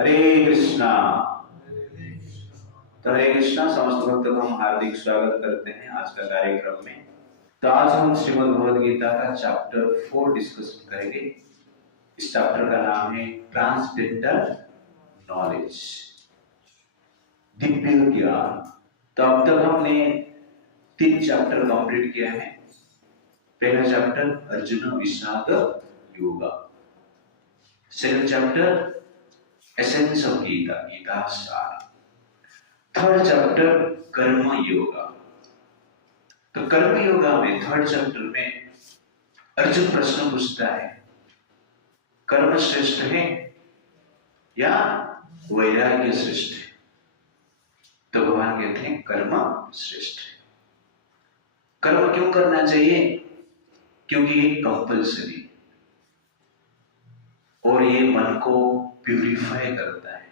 हरे कृष्णा। तो हरे कृष्णा समस्त भक्तों का हम हार्दिक स्वागत करते हैं आज का कार्यक्रम में। तो आज हम श्रीमद् भगवद गीता का चैप्टर 4 डिस्कस करेंगे। इस चैप्टर का नाम है ट्रांसडेंटल नॉलेज, दिव्य ज्ञान। तो अब तक हमने 3 चैप्टर कंप्लीट किया है। पहला चैप्टर अर्जुन विषाद yoga, second chapter essence of Gita, Gita सार, थर्ड चैप्टर कर्म योगा। तो कर्म योगा में थर्ड चैप्टर में अर्जुन प्रश्न पूछता है, कर्म श्रेष्ठ है या वैराग्य श्रेष्ठ है? तो भगवान कहते हैं कर्म श्रेष्ठ है। कर्म क्यों करना चाहिए? क्योंकि ये कंपल्सरी और ये मन को प्यूरिफाई करता है,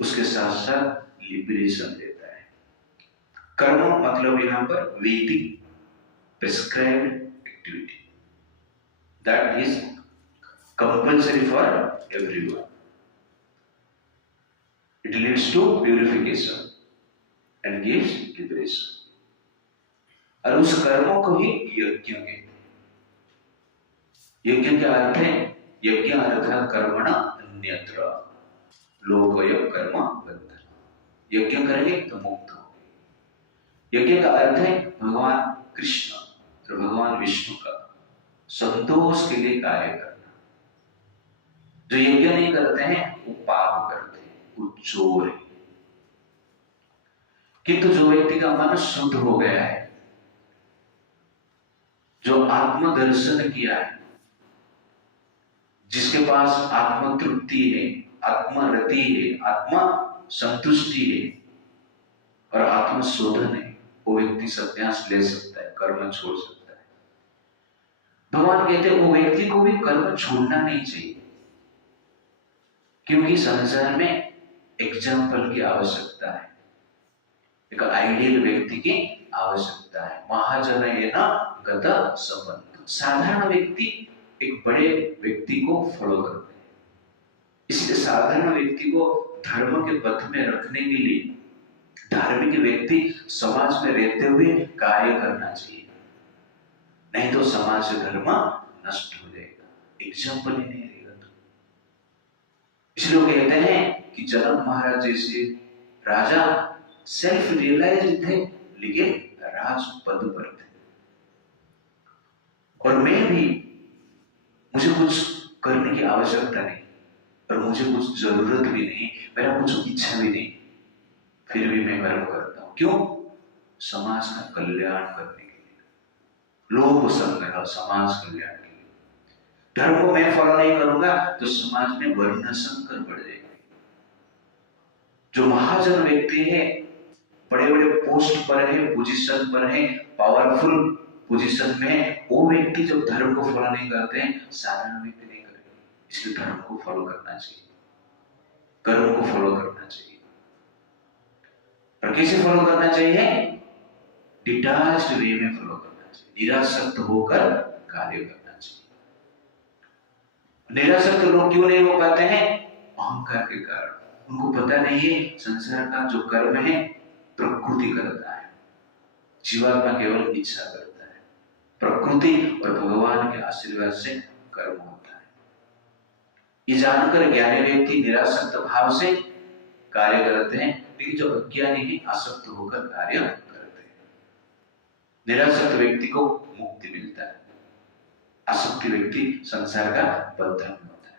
उसके साथ साथ लिबरेशन देता है। कर्म मतलब यहां पर Vedic prescribed activity that is compulsory for everyone. It leads to purification and gives liberation. और उस कर्मों को ही यज्ञ कहते हैं। यज्ञ का अर्थ है यज्ञ अर्थात कर्मणा अन्यत्र लोकोयम कर्म बंधन। यज्ञ करेंगे तो मुक्त होंगे। यज्ञ का अर्थ है भगवान कृष्ण और भगवान विष्णु का संतोष के लिए कार्य करना। जो यज्ञ नहीं करते हैं वो पाप करते हैं, वो चोर है। किंतु जो व्यक्ति का मन शुद्ध हो गया है, जो आत्म दर्शन किया है, जिसके पास आत्म तृप्ति है, आत्मरति है, आत्मा संतुष्टि है और आत्म शोधन है, वो व्यक्ति संन्यास ले सकता है, कर्म छोड़ सकता है। भगवान कहते हैं वो व्यक्ति को भी कर्म छोड़ना नहीं चाहिए, क्योंकि संसार में एग्जाम्पल की आवश्यकता है, एक आइडियल व्यक्ति की आवश्यकता है। महाजन ये ना गत संबंध। साधारण व्यक्ति एक बड़े व्यक्ति को फॉलो करते हैं, इसलिए साधारण व्यक्ति को धर्म के पथ में रखने के लिए धार्मिक व्यक्ति समाज में रहते हुए कार्य करना चाहिए, नहीं तो समाज से धर्म नष्ट हो जाएगा, एग्जाम्पल ही नहीं रहेगा। तो इसलिए वो कहते हैं कि जनक महाराज जैसे राजा सेल्फ रियलाइज्ड थे लेकिन राज पद पर थे। और मैं भी, मुझे कुछ करने की आवश्यकता नहीं और मुझे कुछ जरूरत भी नहीं, मेरा कुछ इच्छा भी नहीं, फिर भी मैं कर्म करता हूं। क्यों? समाज का कल्याण करने के लिए, लोग संग्रह, समाज कल्याण के लिए। धर्म को मैं फॉलो नहीं करूंगा तो समाज में वर्ण संकर बढ़ जाएगा। जो महाजन व्यक्ति है, बड़े बड़े पोस्ट पर है, पोजीशन पर है, पावरफुल पोजीशन में है, वो व्यक्ति जब धर्म को फॉलो नहीं करते हैं, साधारण व्यक्ति नहीं करेंगे। इसलिए धर्म को फॉलो करना चाहिए, कर्म को फॉलो करना चाहिए। और कैसे फॉलो करना चाहिए? डिटैच्ड वे में फॉलो करना चाहिए, निरासक्त होकर कार्य करना चाहिए। निरासक्त लोग क्यों नहीं हो पाते हैं? अहंकार के कारण। उनको पता नहीं है संसार का जो कर्म है प्रकृति करता है, जीवात्मा केवल इच्छा करता है। प्रकृति और भगवान के आशीर्वाद से कर्म होता है। ये जानकर ज्ञानी व्यक्ति निरासक्त भाव से कार्य करते हैं, लेकिन जो अज्ञानी है आसक्त होकर कार्य करते हैं। निरासक्त व्यक्ति को मुक्ति मिलता है, आसक्त व्यक्ति संसार का बंधन होता है।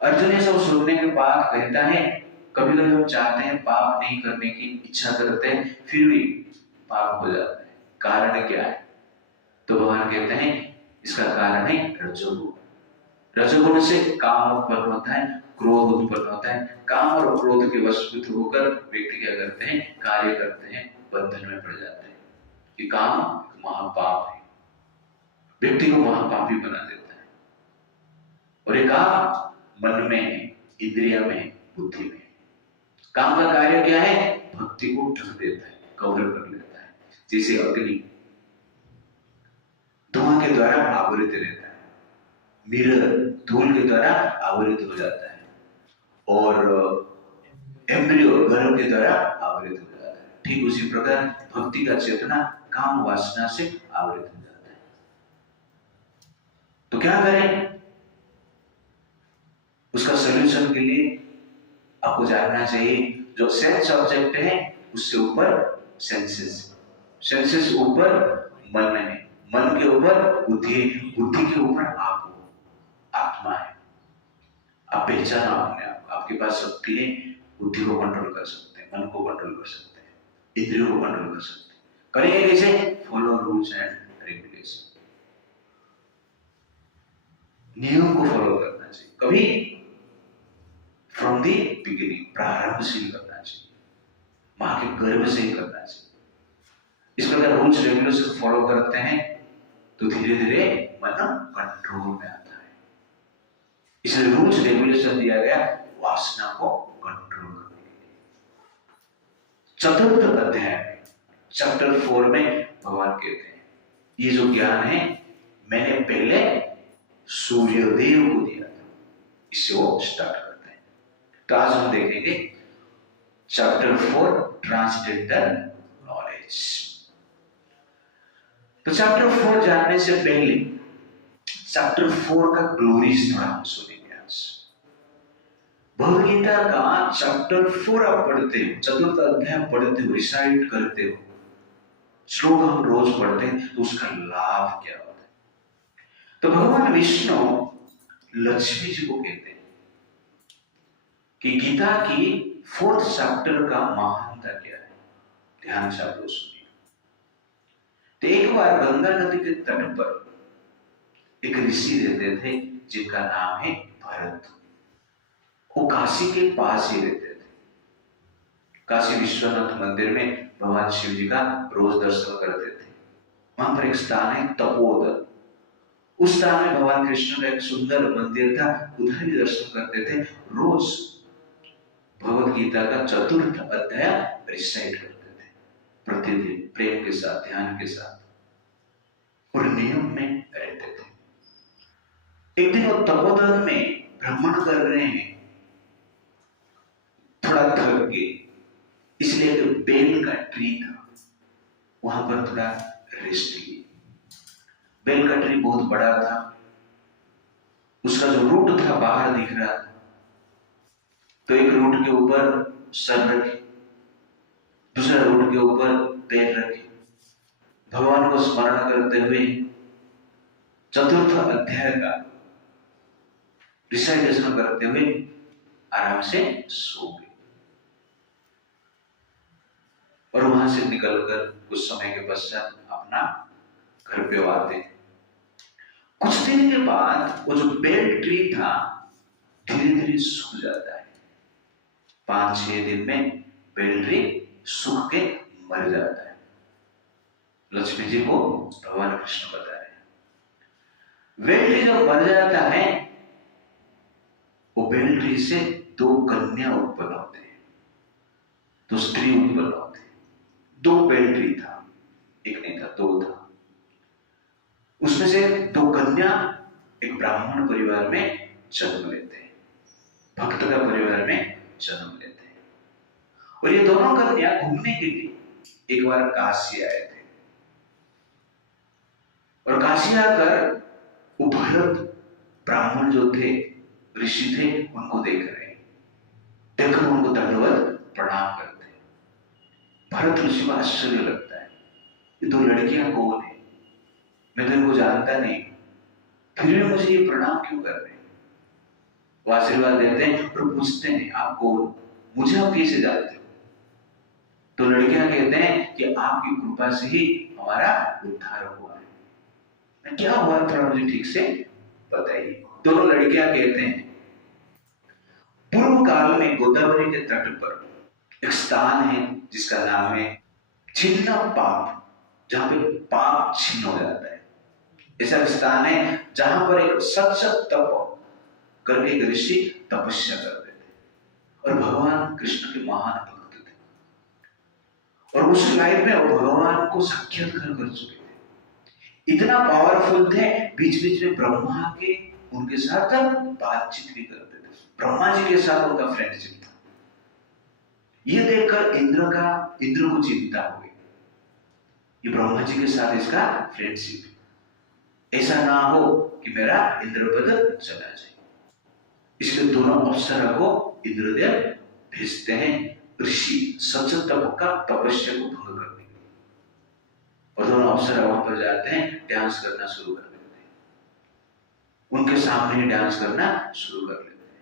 अर्जुन ये सब सुनने के बाद कहता है, कभी कभी हम चाहते हैं पाप नहीं करने की इच्छा करते हैं, फिर भी पाप हो जाता है। कारण क्या है? तो भगवान कहते हैं इसका कारण है रजोगुण। रजोगुण से काम उत्पन्न होता है, क्रोध उत्पन्न होता है। काम और क्रोध के वशीभूत होकर व्यक्ति क्या करते हैं? कार्य करते हैं, बंधन में पड़ जाते हैं। कि काम महापाप है, व्यक्ति को महापापी बना देता है। और ये काम मन में है, इंद्रिया में है, बुद्धि में है। काम का कार्य क्या है? भक्ति को ढक देता है, कवर कर लेता है। जैसे अग्नि धुआं के द्वारा आवृत रहता है, मिरर धूल के द्वारा आवृत हो जाता है। और एम्ब्रियो गर्भ के द्वारा आवृत हो जाता है। ठीक उसी प्रकार भक्ति का चेतना काम वासना से आवृत हो जाता है। तो क्या करें? उसका सॉल्यूशन के लिए आपको जानना चाहिए, जो सेंस ऑब्जेक्ट है उससे ऊपर सेंसेस, सेंसेस ऊपर मन है, मन के ऊपर बुद्धि, बुद्धि के ऊपर आप हो, आत्मा है। आप पहचाना अपने आप, आपके पास शक्ति है, बुद्धि को कंट्रोल कर सकते हैं, मन को कंट्रोल कर सकते हैं, इंद्रियों को कंट्रोल कर सकते हैं। करेंगे कैसे? फॉलो रूल्स एंड रेगुलेशन, नियम को फॉलो करना चाहिए। कभी फ्रॉम दी बिगिनिंग, प्रारंभ से ही करना चाहिए, मां के गर्भ से ही करना चाहिए। इस प्रकार रूल्स रेगुलेशन फॉलो करते हैं तो धीरे धीरे मन कंट्रोल में आता है। इसलिए रूल्स रेगुलेशन दिया गया वासना को कंट्रोल करने के लिए। चतुर्थ अध्याय में, चैप्टर 4 में भगवान कहते हैं ये जो ज्ञान है मैंने पहले सूर्यदेव को दिया था। इससे वो स्टार्ट करते हैं। तो आज हम देखेंगे चैप्टर 4 ट्रांसडेंटल नॉलेज। तो चैप्टर 4 जानने से पहले चैप्टर 4 का ग्लोरीज थोड़ा हम सुनेंगे आज। भगवद गीता का चैप्टर 4 आप पढ़ते हो, चतुर्थ अध्याय पढ़ते हो, रिसाइट करते हो, श्लोक हम रोज पढ़ते हैं, तो उसका लाभ क्या होता है? तो भगवान विष्णु लक्ष्मी जी को कहते हैं कि गीता की 4th चैप्टर का महानता क्या है। ध्यान से आप लोग सुनिए। तो एक बार गंगा नदी के तट पर एक ऋषि रहते थे जिनका नाम है भरत। वो काशी के पास ही रहते थे। काशी विश्वनाथ मंदिर में भगवान शिव जी का रोज दर्शन करते थे। वहां पर एक स्थान है तपोवन, उस स्थान में भगवान कृष्ण का एक सुंदर मंदिर था, उधर भी दर्शन करते थे। रोज भगवद गीता का चतुर्थ अध्याय रिसाइट करते थे, प्रतिदिन प्रेम के साथ, ध्यान के साथ और नियम में रहते थे। एक दिन वो तपोवन में भ्रमण कर रहे हैं, थोड़ा थक गए, इसलिए एक बेल का ट्री था, वहां पर थोड़ा रेस्ट लिए। बेल का ट्री बहुत बड़ा था, उसका जो रूट था बाहर दिख रहा था। तो एक रूट के ऊपर सर रखे, दूसरे रूट के ऊपर पैर रखे, भगवान को स्मरण करते हुए चतुर्थ अध्याय का रिसाइटेशन करते हुए आराम से सो गए। और वहां से निकलकर कुछ समय के पश्चात अपना घर पे आते। कुछ दिन के बाद वो जो बेल ट्री था धीरे धीरे सूख जाता है। 5-6 दिन में बेल ट्री सूख के मर जाता है। लक्ष्मी जी को भगवान कृष्ण बता रहे हैं। बेल ट्री जब मर जाता है, वो बेल ट्री से 2 कन्या उत्पन्न होते हैं, 2 स्त्री उत्पन्न होते हैं। 2 बेल ट्री था, एक नहीं था, 2 था। उसमें से 2 कन्या एक ब्राह्मण परिवार में जन्म लेते हैं, भक्त का परिवार में जन्म लेते हैं। और ये दोनों कन्या घूमने के लिए एक बार काशी आए थे। और काशी आकर वो भरत ब्राह्मण जो थे, ऋषि थे, उनको देख रहे हैं। देखकर उनको दंडवत प्रणाम करते हैं। भरत ऋषि को आश्चर्य लगता है, ये 2 लड़कियां कौन है? मैं तो इनको जानता नहीं, फिर भी मुझे ये प्रणाम क्यों कर रहे हैं? वो आशीर्वाद देते हैं और पूछते हैं आप कौन, मुझे आप कैसे जानते हो? तो लड़कियां कहते हैं कि आपकी कृपा से ही हमारा उद्धार हुआ है। क्या हुआ थोड़ा मुझे ठीक से बताइए। दोनों लड़कियां कहते हैं पूर्व काल में गोदावरी के तट पर एक स्थान है जिसका नाम है छिन्न पाप, जहां पे पाप छिन्न हो जाता है। ऐसा स्थान है जहां पर एक सच तप करके एक ऋषि तपस्या करते थे और भगवान कृष्ण के महान भक्त थे। और उस लाइफ में वो भगवान को साक्षात्कार कर चुके थे, इतना पावरफुल थे, बीच बीच में ब्रह्मा के उनके साथ बातचीत भी करते थे। ब्रह्मा जी के साथ उनका फ्रेंडशिप था। यह देखकर इंद्र को चिंता हो गई, ये ब्रह्मा जी के साथ इसका फ्रेंडशिप, ऐसा ना हो कि मेरा इंद्रपद चला जाए। इसलिए दोनों अप्सरा को इंद्रदेव भेजते हैं ऋषि सचतप का तपस्या को भंग करने के लिए, और दोनों अप्सरा वहां पर जाते हैं, डांस करना शुरू कर देते हैं, उनके सामने ही डांस करना शुरू कर लेते हैं।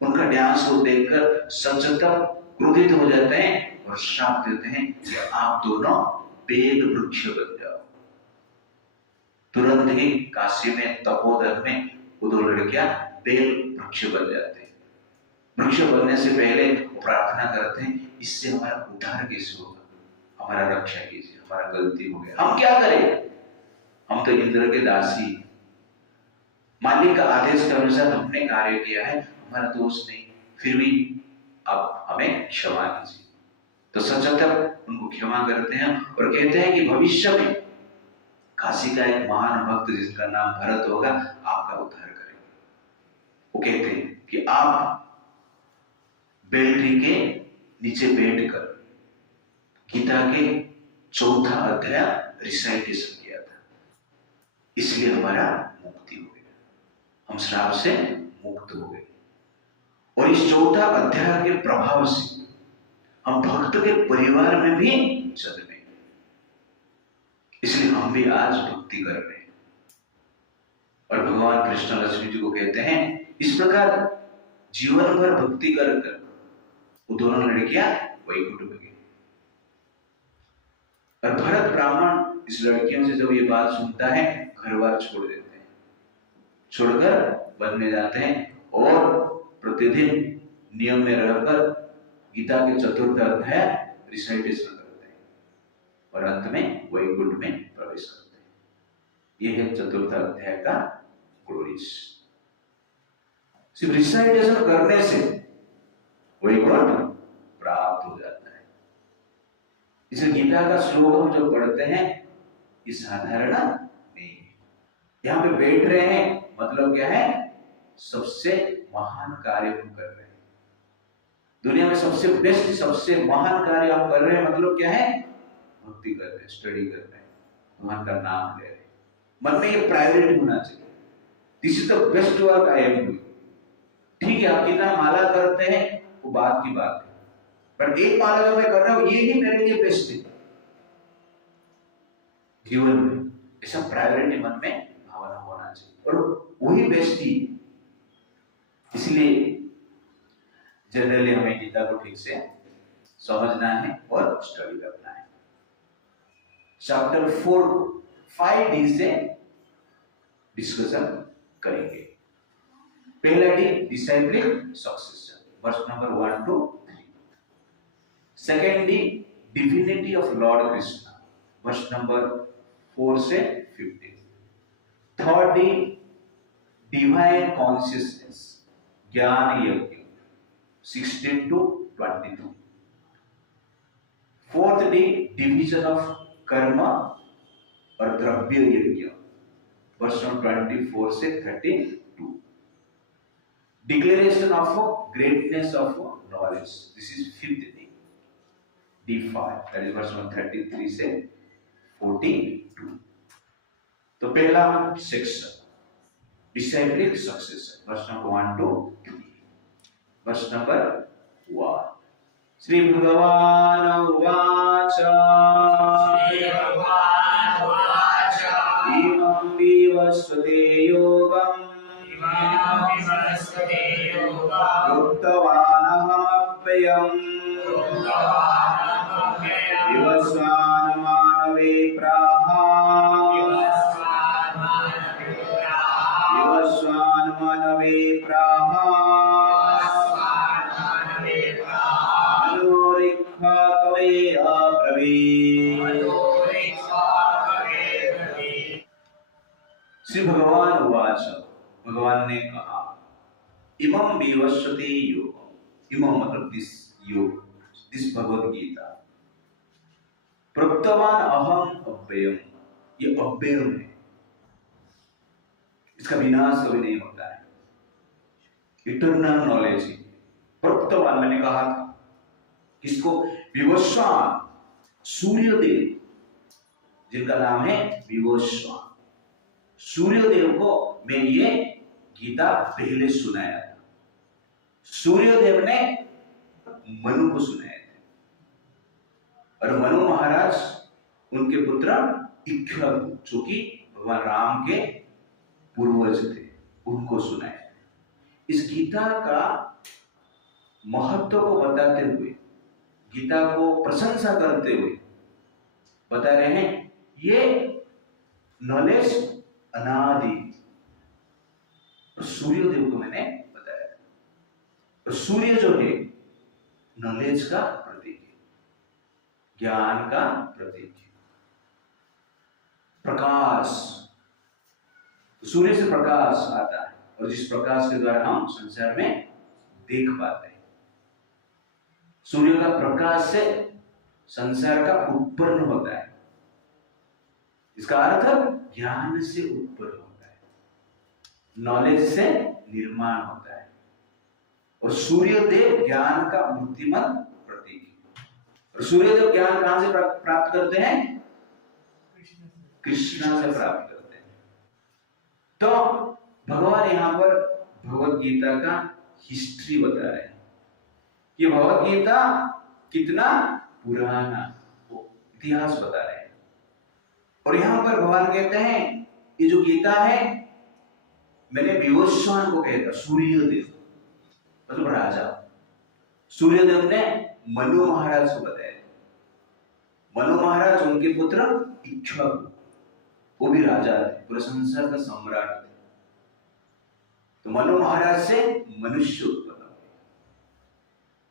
उनका डांस को देखकर सचतप क्रोधित हो जाते हैं और श्राप देते हैं कि आप दोनों बेल वृक्ष बन जाओ। तुरंत ही काशी में तपोवन में वो दो लड़कियां बेल वृक्ष बन जाते हैं। वृक्ष बनने से पहले वो प्रार्थना करते हैं, इससे हमारा उद्धार कैसे होगा, हमारा रक्षा कीजिए, हमारा गलती हो गया, हम क्या करें, हम तो इंद्र के दासी, मालिक का आदेश के अनुसार हमने कार्य किया है, हमारा दोष नहीं, फिर भी आप हमें क्षमा कीजिए। तो सचतप उनको क्षमा करते हैं और कहते हैं कि भविष्य में काशी का एक महान भक्त जिसका नाम भरत होगा आपका उद्धार करेंगे। वो कहते हैं कि आप बेलट्री के नीचे बैठकर गीता के 4था अध्याय रिसाइटेशन किया था, इसलिए हमारा मुक्ति हो गया, हम श्राप से मुक्त हो गए। और इस 4था अध्याय के प्रभाव से हम भक्त के परिवार में भी जन्मे, इसलिए हम भी आज भक्ति कर रहे हैं। और भगवान कृष्ण लक्ष्मी जी को कहते हैं, इस प्रकार जीवन भर भक्ति कर कर वो दोनों लड़कियां वैकुंठ में गई। और भरत ब्राह्मण इस लड़कियों से जब ये बात सुनता है, घर बार छोड़ देते हैं, छोड़कर वन में जाते हैं और प्रतिदिन नियम में रहकर गीता के 4th अध्याय रिसाइटेशन करते हैं और अंत में वैकुंठ में प्रवेश करते हैं। यह है 4th अध्याय का ग्लोरीज। सिर्फ रिसाइटेशन करने से वैकुंठ प्राप्त हो जाता है। इसे गीता का श्लोक हम जब पढ़ते हैं, ये साधारण नहीं है। यहां पे बैठ रहे हैं मतलब क्या है, सबसे महान कार्य हम कर रहे हैं, दुनिया में सबसे बेस्ट सबसे महान कार्य हम कर रहे हैं, मतलब क्या है, भक्ति कर रहे हैं, स्टडी कर रहे हैं, भगवान का नाम ले रहे हैं। मन में ये प्रायोरिटी होना चाहिए, this is the best work I am doing. ठीक है, आप कितना माला करते हैं वो बात की बात है, पर एक माला जो मैं कर रहा हूं ये ही मेरे लिए बेस्ट है। जीवन में ऐसा प्रायोरिटी मन में भावना होना चाहिए और वही बेस्ट ही। इसलिए जनरली हमें गीता को ठीक से समझना है और स्टडी करना है। चैप्टर 5D से डिस्कशन करेंगे। पहला the disciplic succession, verse number 1 to 3। Second the divinity of lord Krishna, verse number 4 से 15। थर्ड डी डिवाइन कॉन्शियसनेस, ज्ञान यज्ञ, 16 to 22। Fourth the division of karma और द्रव्य यज्ञ, वर्स 24 से 32। Declaration of greatness of knowledge, this is fifth day, D5, that is verse 33 से 42। तो पहला section disciplic succession, verse number 1 to 3। Verse number 1, Shri Bhagavan उवाच इमं विवस्वते योगम् उक्तवानहमव्ययम् विवस्वान् मानवे प्राह विवस्वान् मानवे प्राह श्री भगवान उवाच, भगवान ने कहा, इमं विवस्वते योगम्, इमं मतलब दिस योग, दिस भगवद गीता, प्रोक्तवान अहम अव्ययम्, ये अव्ययम् है, इसका विनाश कभी नहीं होता है। इटरनल नॉलेज है। प्रप्तवान मैंने कहा था किसको? विवस्वान, सूर्यदेव, जिनका नाम है विवस्वान। सूर्यदेव को मैं ये गीता पहले सुनाया था। सूर्यदेव ने मनु को सुनाया था और मनु महाराज उनके पुत्र इक्ष्वाकु, जो कि भगवान राम के पूर्वज थे, उनको सुनाया। इस गीता का महत्व को बताते हुए, गीता को प्रशंसा करते हुए बता रहे हैं ये नॉलेज अनादि। सूर्यदेव को मैंने बताया, तो सूर्य जो है नॉलेज का प्रतीक है, ज्ञान का प्रतीक है, प्रकाश। सूर्य से प्रकाश आता है और जिस प्रकाश के द्वारा हम संसार में देख पाते हैं। सूर्य का प्रकाश से संसार का उत्पन्न होता है। इसका अर्थ ज्ञान से उत्पन्न होता है, नॉलेज से निर्माण होता है। और सूर्यदेव ज्ञान का मूर्तिमत प्रतीक है। और सूर्यदेव ज्ञान कहां से प्राप्त करते हैं? कृष्ण से प्राप्त करते हैं। तो भगवान यहां पर भगवत गीता का हिस्ट्री बता रहे हैं। ये भगवत गीता कितना पुराना, वो इतिहास बता रहे हैं। और यहां पर भगवान कहते हैं ये जो गीता है मैंने विवस्वान को कहता, सूर्यदेव मतलब राजा। सूर्यदेव ने मनु महाराज को बताया। मनु महाराज उनके पुत्र इक्ष्वाकु, वो भी राजा थे, पूरे संसार का सम्राट थे। तो मनु महाराज से मनुष्य उत्पन्न हुए।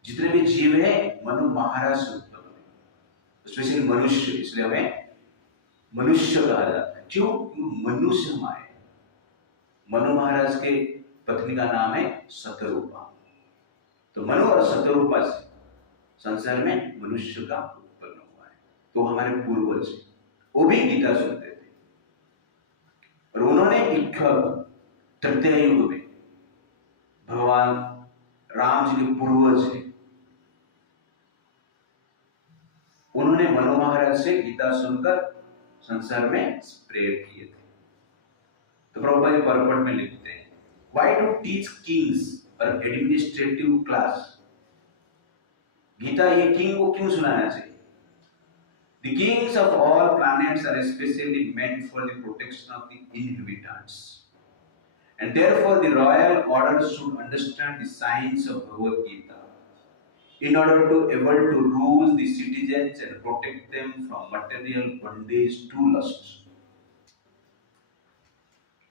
जितने भी जीव है मनु महाराज से उत्पन्न हुए, स्पेशली मनुष्य, इसलिए हमें मनुष्य कहा जाता है। क्यों? मनु से हम आए। मनु महाराज के पत्नी का नाम है शतरूपा। तो मनु और शतरूपा से संसार में मनुष्य का उत्पन्न हुआ है। तो हमारे पूर्वज वो भी गीता सुनते थे और उन्होंने इक्ष्वाकु तृतीय युग में भगवान राम जी के पूर्वज है, उन्होंने मनु महाराज से गीता सुनकर संसार में स्प्रेड किए थे। तो प्रभुपाद जी परपट में लिखते हैं, Why to teach kings or administrative class? Gita ये किंग को क्यों सुनाना चाहिए? The kings of all planets are especially meant for the protection of the inhabitants, and therefore the royal order should understand the science of Bhagavad Gita in order to able to rule the citizens and protect them from material bondage to lust.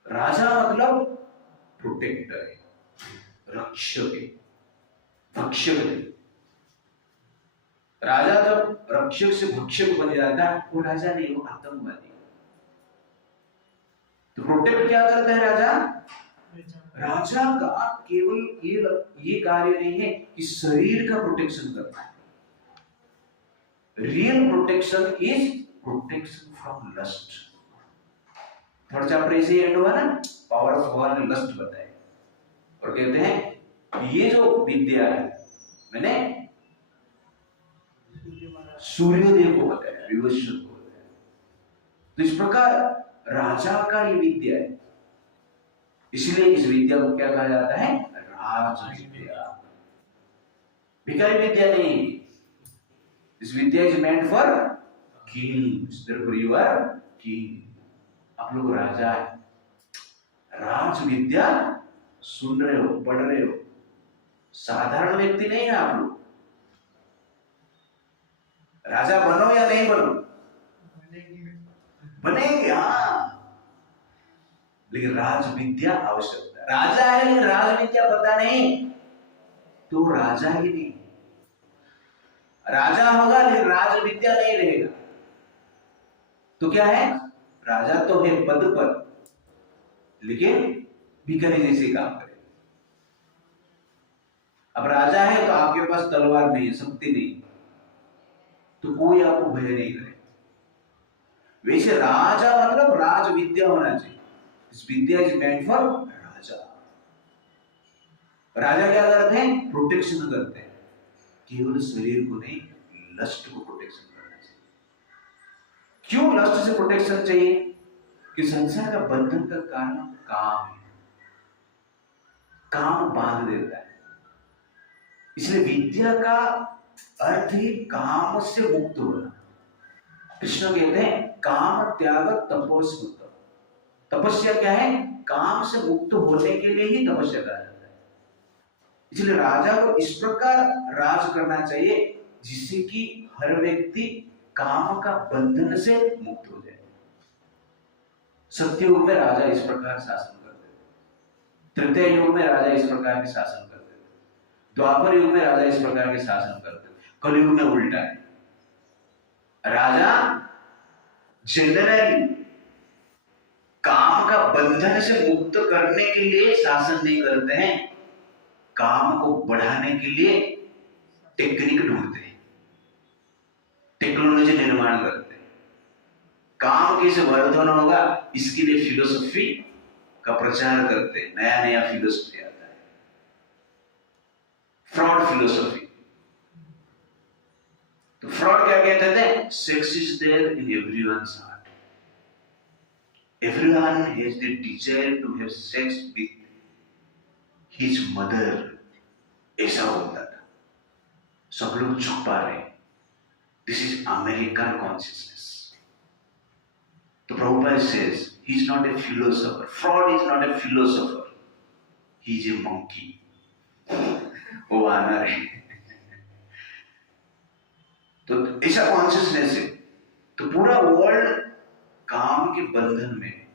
राजा मतलब protector है, रक्षक है, भक्षक है। राजा जब रक्षक से भक्षक बन जाता है वो राजा नहीं, वो आतंकवादी। तो प्रोटेक्ट क्या करता है राजा? राजा का केवल ये कार्य नहीं है कि शरीर का प्रोटेक्शन करना है। Real protection is protection from lust. Third chapter इसे एंड हुआ ना, पावर ऑफ भगवान ने लस्ट बताया और कहते हैं ये जो विद्या है मैंने सूर्यदेव को बताया, विवस्वान को बताया। तो इस प्रकार राजा का ये विद्या है, इसलिए इस विद्या को क्या कहा जाता है? राज विद्या। भिखारी विद्या नहीं, this vidya is meant for kings, therefore you are king. आप लोग राजा है। राज विद्या सुन रहे हो, पढ़ रहे हो, साधारण व्यक्ति नहीं है आप लोग। राजा बनो या नहीं बनो? बनेंगे, हाँ, लेकिन राज विद्या आवश्यकता है। राजा है लेकिन राज विद्या पता नहीं तो राजा ही नहीं। राजा होगा लेकिन राज विद्या नहीं रहेगा तो क्या है? राजा तो है पद पर लेकिन भिखारी जैसे काम करे। अब राजा है तो आपके पास तलवार नहीं है, शक्ति नहीं, तो कोई आपको भय नहीं करे। वैसे राजा मतलब राज विद्या होना चाहिए। इस विद्या इज मेंट फॉर राजा। राजा क्या करते हैं? प्रोटेक्शन करते हैं, केवल शरीर को नहीं, लस्ट को प्रोटेक्शन करना चाहिए। क्यों लस्ट से प्रोटेक्शन चाहिए? कि संसार का बंधन का कारण काम है, काम बांध देता है। इसलिए विद्या का अर्थ ही काम से मुक्त होना। कृष्ण कहते हैं काम त्याग तपोस्मृत। तपस्या क्या है? काम से मुक्त होने के लिए ही तपस्या करा जाता है। इसलिए राजा को इस प्रकार राज करना चाहिए जिससे कि हर व्यक्ति काम का बंधन से मुक्त हो जाए। सत्ययुग में राजा इस प्रकार शासन करते थे, तृतीय युग में राजा इस प्रकार के शासन करते थे, द्वापर युग में राजा इस प्रकार के शासन करते थे, कलयुग में उल्टा है। राजा जनरली काम का बंधन से मुक्त करने के लिए शासन नहीं करते हैं, काम को बढ़ाने के लिए टेक्निक ढूंढते हैं, टेक्नोलॉजी निर्माण करते हैं। काम कैसे वर्धन होगा इसके लिए फिलोसफी का प्रचार करते हैं, नया नया फिलोसफी आता है, फ्रॉड फिलोसफी। तो फ्रॉड क्या कहते थे? Sex is there in everyone's heart, everyone has the desire to have sex with his mother, ऐसा होता था। सब लोग छुपा रहे। This is American consciousness. तो Prabhupada says he is not a philosopher. Freud is not a philosopher. He is a monkey. वो वानर है। तो ऐसा कॉन्शियसनेस है। तो पूरा वर्ल्ड काम के बंधन में,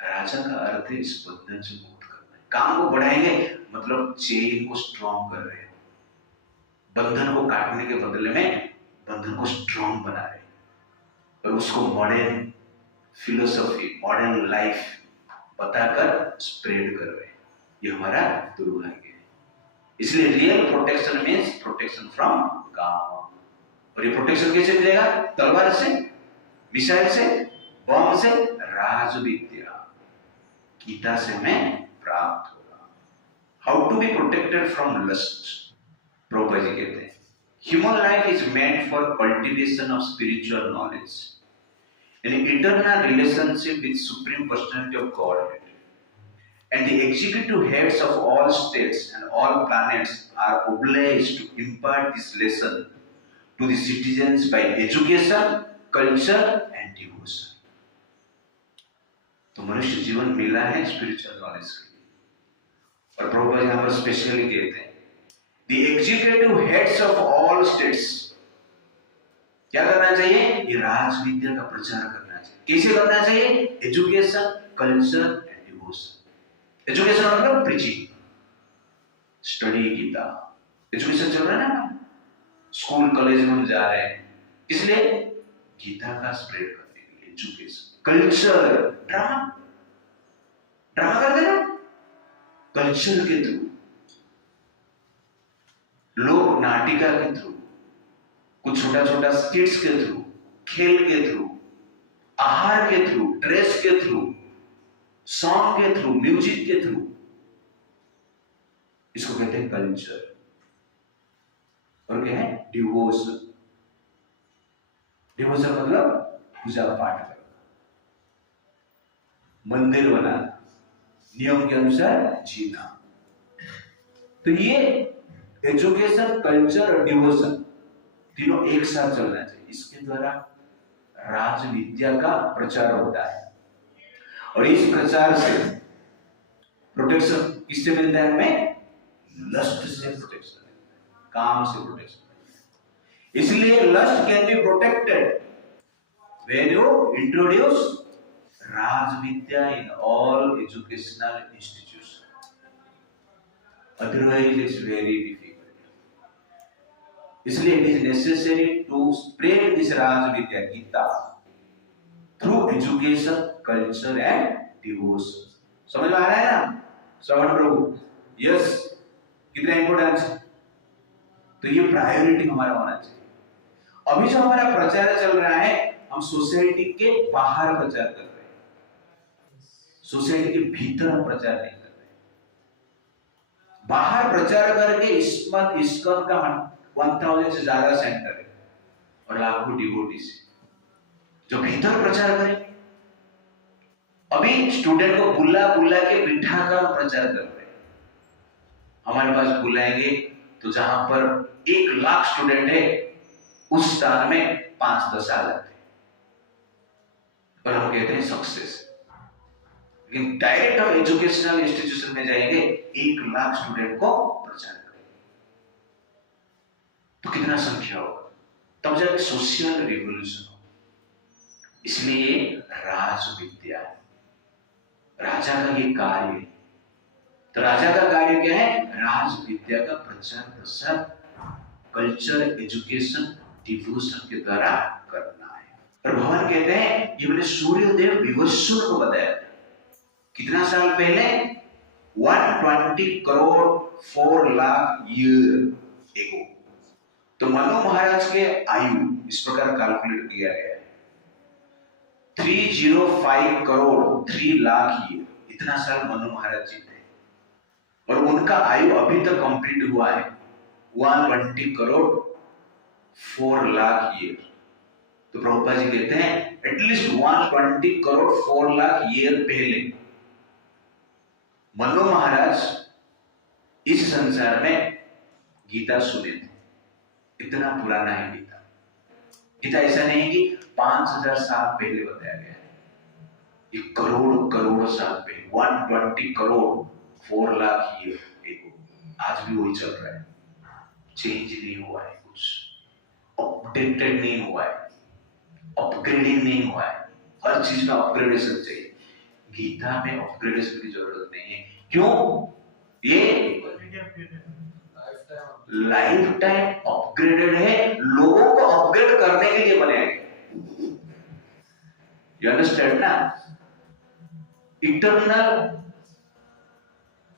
राजा का अर्थ है इस बंधन से मुक्त करना है। काम को बढ़ाएंगे मतलब चेन को स्ट्रॉन्ग कर रहे हैं, बंधन को काटने के बदले में बंधन को स्ट्रॉन्ग बना रहे हैं, और उसको मॉडर्न फिलोसफी, मॉडर्न लाइफ बताकर स्प्रेड कर रहे हैं। ये हमारा दुर्भाग्य है। इसलिए real protection means protection from काम। और ये प्रोटेक्शन कैसे मिलेगा? तलवार से, मिसाइल से, बम से, राजविद्या गीता से हमें प्राप्त होगा। How to be protected from lust? Prabhupada ji कहते हैं human life is made for cultivation of spiritual knowledge, an eternal relationship with Supreme Personality of Godhead, and the executive heads of all states and all planets are obliged to impart this lesson to the citizens by education, culture and devotion. तो मनुष्य जीवन मिला है spiritual knowledge के लिए, और प्रभुपाद यहाँ पर स्पेशली कहते हैं the executive heads of all states क्या करना चाहिए? ये राजविद्या का प्रचार करना चाहिए। कैसे करना चाहिए? Education, culture and devotion. Education मतलब प्रीचिंग, स्टडी गीता। एजुकेशन चल रहा है ना, स्कूल कॉलेज में हम जा रहे हैं, इसलिए गीता का स्प्रेड करने के लिए एजुकेशन। कल्चर, ड्रामा करते ना, कल्चर के थ्रू, लोक नाटिका के थ्रू, कुछ छोटा छोटा स्किट्स के थ्रू, खेल के थ्रू, आहार के थ्रू, ड्रेस के थ्रू, सॉन्ग के थ्रू, म्यूजिक के थ्रू, इसको कहते हैं कल्चर। और क्या है? डिवोशन। डिवोशन मतलब पूजा पाठ करना, मंदिर बनाना, नियम के अनुसार जीना। तो ये एजुकेशन, कल्चर और डिवोशन तीनों एक साथ चलना चाहिए। इसके द्वारा राजविद्या का प्रचार होता है, और इस प्रचार से प्रोटेक्शन किससे मिलता है? हमें लस्ट से प्रोटेक्शन मिलता है, काम से प्रोटेक्शन मिलता है। इसलिए lust can be protected when you introduce rajvidya in all educational institution, otherwise it's very difficult. इसलिए it is necessary to spread this rajvidya Gita through education, culture and devotion. समझ में आ रहा है ना श्रवण प्रभु? यस, कितना इंपॉर्टेंस है। तो ये प्रायोरिटी हमारा होना चाहिए। अभी जो हमारा प्रचार चल रहा है, हम सोसाइटी के बाहर प्रचार कर रहे हैं, सोसाइटी के भीतर हम प्रचार नहीं कर रहे। बाहर प्रचार करके इस्मत इस्कॉन का 1000 से ज्यादा सेंटर है और लाखों डिवोटीज जो भीतर प्रचार करें। अभी स्टूडेंट को बुला बुला के बिठा कर प्रचार कर रहे हैं। हमारे पास बुलाएंगे तो जहां पर 1,00,000 स्टूडेंट है उस स्थान में 5-10 आ जाते हैं और हम कहते हैं सक्सेस। लेकिन डायरेक्ट हम एजुकेशनल इंस्टीट्यूशन में जाएंगे, 1,00,000 स्टूडेंट को प्रचार करेंगे तो कितना संख्या होगा, तब जाके सोशल रिवॉल्यूशन हो। इसलिए राज विद्या है, राजा का ये कार्य है। तो राजा का कार्य क्या है? राज विद्या का प्रचार प्रसार कल्चर एजुकेशन डिवोशन के द्वारा करना है। और भगवान कहते हैं ये मैंने सूर्यदेव विवस्वान को बताया था कितना साल पहले, 120 करोड़ 4 लाख ईयर एगो। तो मनु महाराज के आयु इस प्रकार कैलकुलेट किया गया है 305 करोड़ 3 लाख ईयर, इतना साल मनु महाराज जी थे और उनका आयु अभी तक कंप्लीट हुआ है 120 करोड़ 4 लाख ईयर। तो प्रभुपाद जी कहते हैं एटलीस्ट 120 करोड़ 4 लाख ईयर पहले मनु महाराज इस संसार में गीता सुने थे। इतना पुराना है गीता। गीता ऐसा नहीं कि 5000 साल पहले बताया गया है, ये करोड़ करोड़ साल पहले 120 करोड़ 4 लाख ईयर। आज भी वही चल रहा है, चेंज नहीं हुआ है, कुछ अपडेटेड नहीं हुआ है, अपग्रेडिंग नहीं हुआ है। हर चीज में अपग्रेडेशन चाहिए, गीता में अपग्रेडेशन की जरूरत नहीं है। क्यों? ये लाइफ टाइम अपग्रेडेड है, लोगों को अपग्रेड करने के लिए बनाया गया। यू अंडरस्टैंड ना? Eternal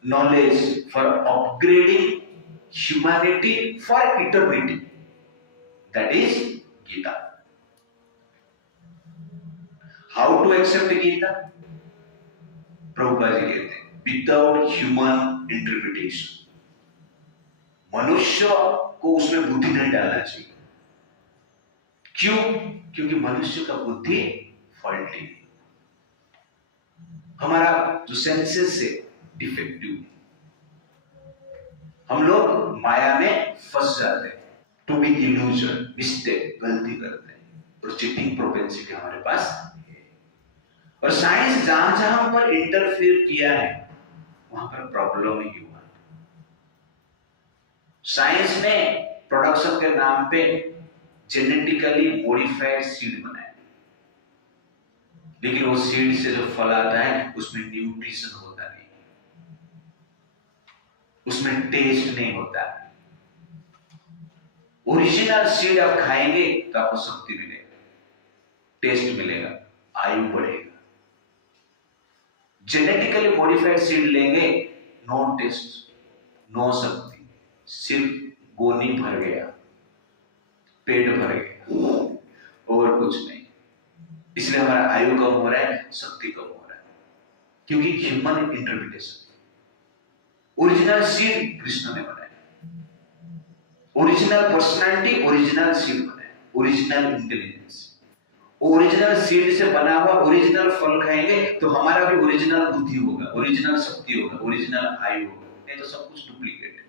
knowledge for upgrading humanity for eternity, that is Gita. How to accept Gita? Prabhupada ji कहते हैं विदाउट ह्यूमन इंटरप्रिटेशन। मनुष्य को उसमें बुद्धि नहीं डालना चाहिए। क्यों? क्योंकि मनुष्य का बुद्धि फॉल्टी, हमारा जो सेंसेस है डिफेक्टिव, हम लोग माया में फंस जाते हैं, टू बी इल्यूजन, मिस्टेक, गलती करते हैं और चीटिंग प्रोपेंसिटी हमारे पास है। और साइंस जहां जहां पर इंटरफेयर किया है वहां पर प्रॉब्लम ही हुआ। साइंस ने प्रोडक्शन के नाम पे जेनेटिकली मॉडिफाइड सीड बनाए, लेकिन वो सीड से जो फल आता है उसमें न्यूट्रिशन होता नहीं, उसमें टेस्ट नहीं होता। ओरिजिनल सीड आप खाएंगे तो आपको शक्ति मिलेगा, टेस्ट मिलेगा, आयु बढ़ेगा। जेनेटिकली मॉडिफाइड सीड लेंगे, नो टेस्ट, नो शक्ति, सिर्फ गोनी भर गया, पेट भर गया और कुछ नहीं। इसलिए हमारा आयु कम हो रहा है, शक्ति कम हो रहा है, क्योंकि human interpretation. Original seed Krishna ने बनाया, ओरिजिनल पर्सनालिटी ओरिजिनल सीड बनाया, ओरिजिनल इंटेलिजेंस। ओरिजिनल सीड से बना हुआ ओरिजिनल फल खाएंगे तो हमारा भी ओरिजिनल बुद्धि होगा, ओरिजिनल शक्ति होगा, ओरिजिनल आयु होगा। नहीं तो सब कुछ डुप्लीकेट है।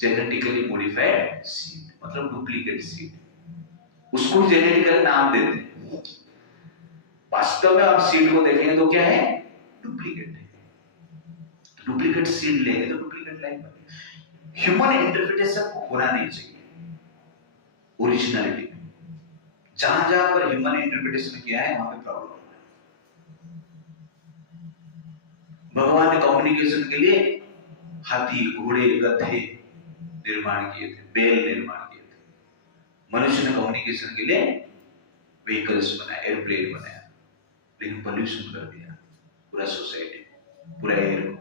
जेनेटिकली मॉडिफाइड सीड मतलब डुप्लीकेट सीड, उसको जेनेटिकल नाम देते हैं। वास्तव में आप सीड को देखेंगे तो क्या है? डुप्लीकेट है। डुप्लीकेट सीड लेंगे तो डुप्लीकेट लाइफ बनेगी। ह्यूमन इंटरप्रिटेशन होना नहीं चाहिए, ओरिजिनलिटी। जहां जहां पर ह्यूमन इंटरप्रिटेशन किया है वहां पे प्रॉब्लम है। भगवान ने कम्युनिकेशन के लिए हाथी, घोड़े, गधे निर्माण किए थे, बैल निर्माण किए थे। मनुष्य ने कम्युनिकेशन के लिए व्हीकल्स बनाए, एयरप्लेन बनाया, लेकिन पोल्यूशन कर दिया पूरा सोसाइटी को, पूरा एयर को,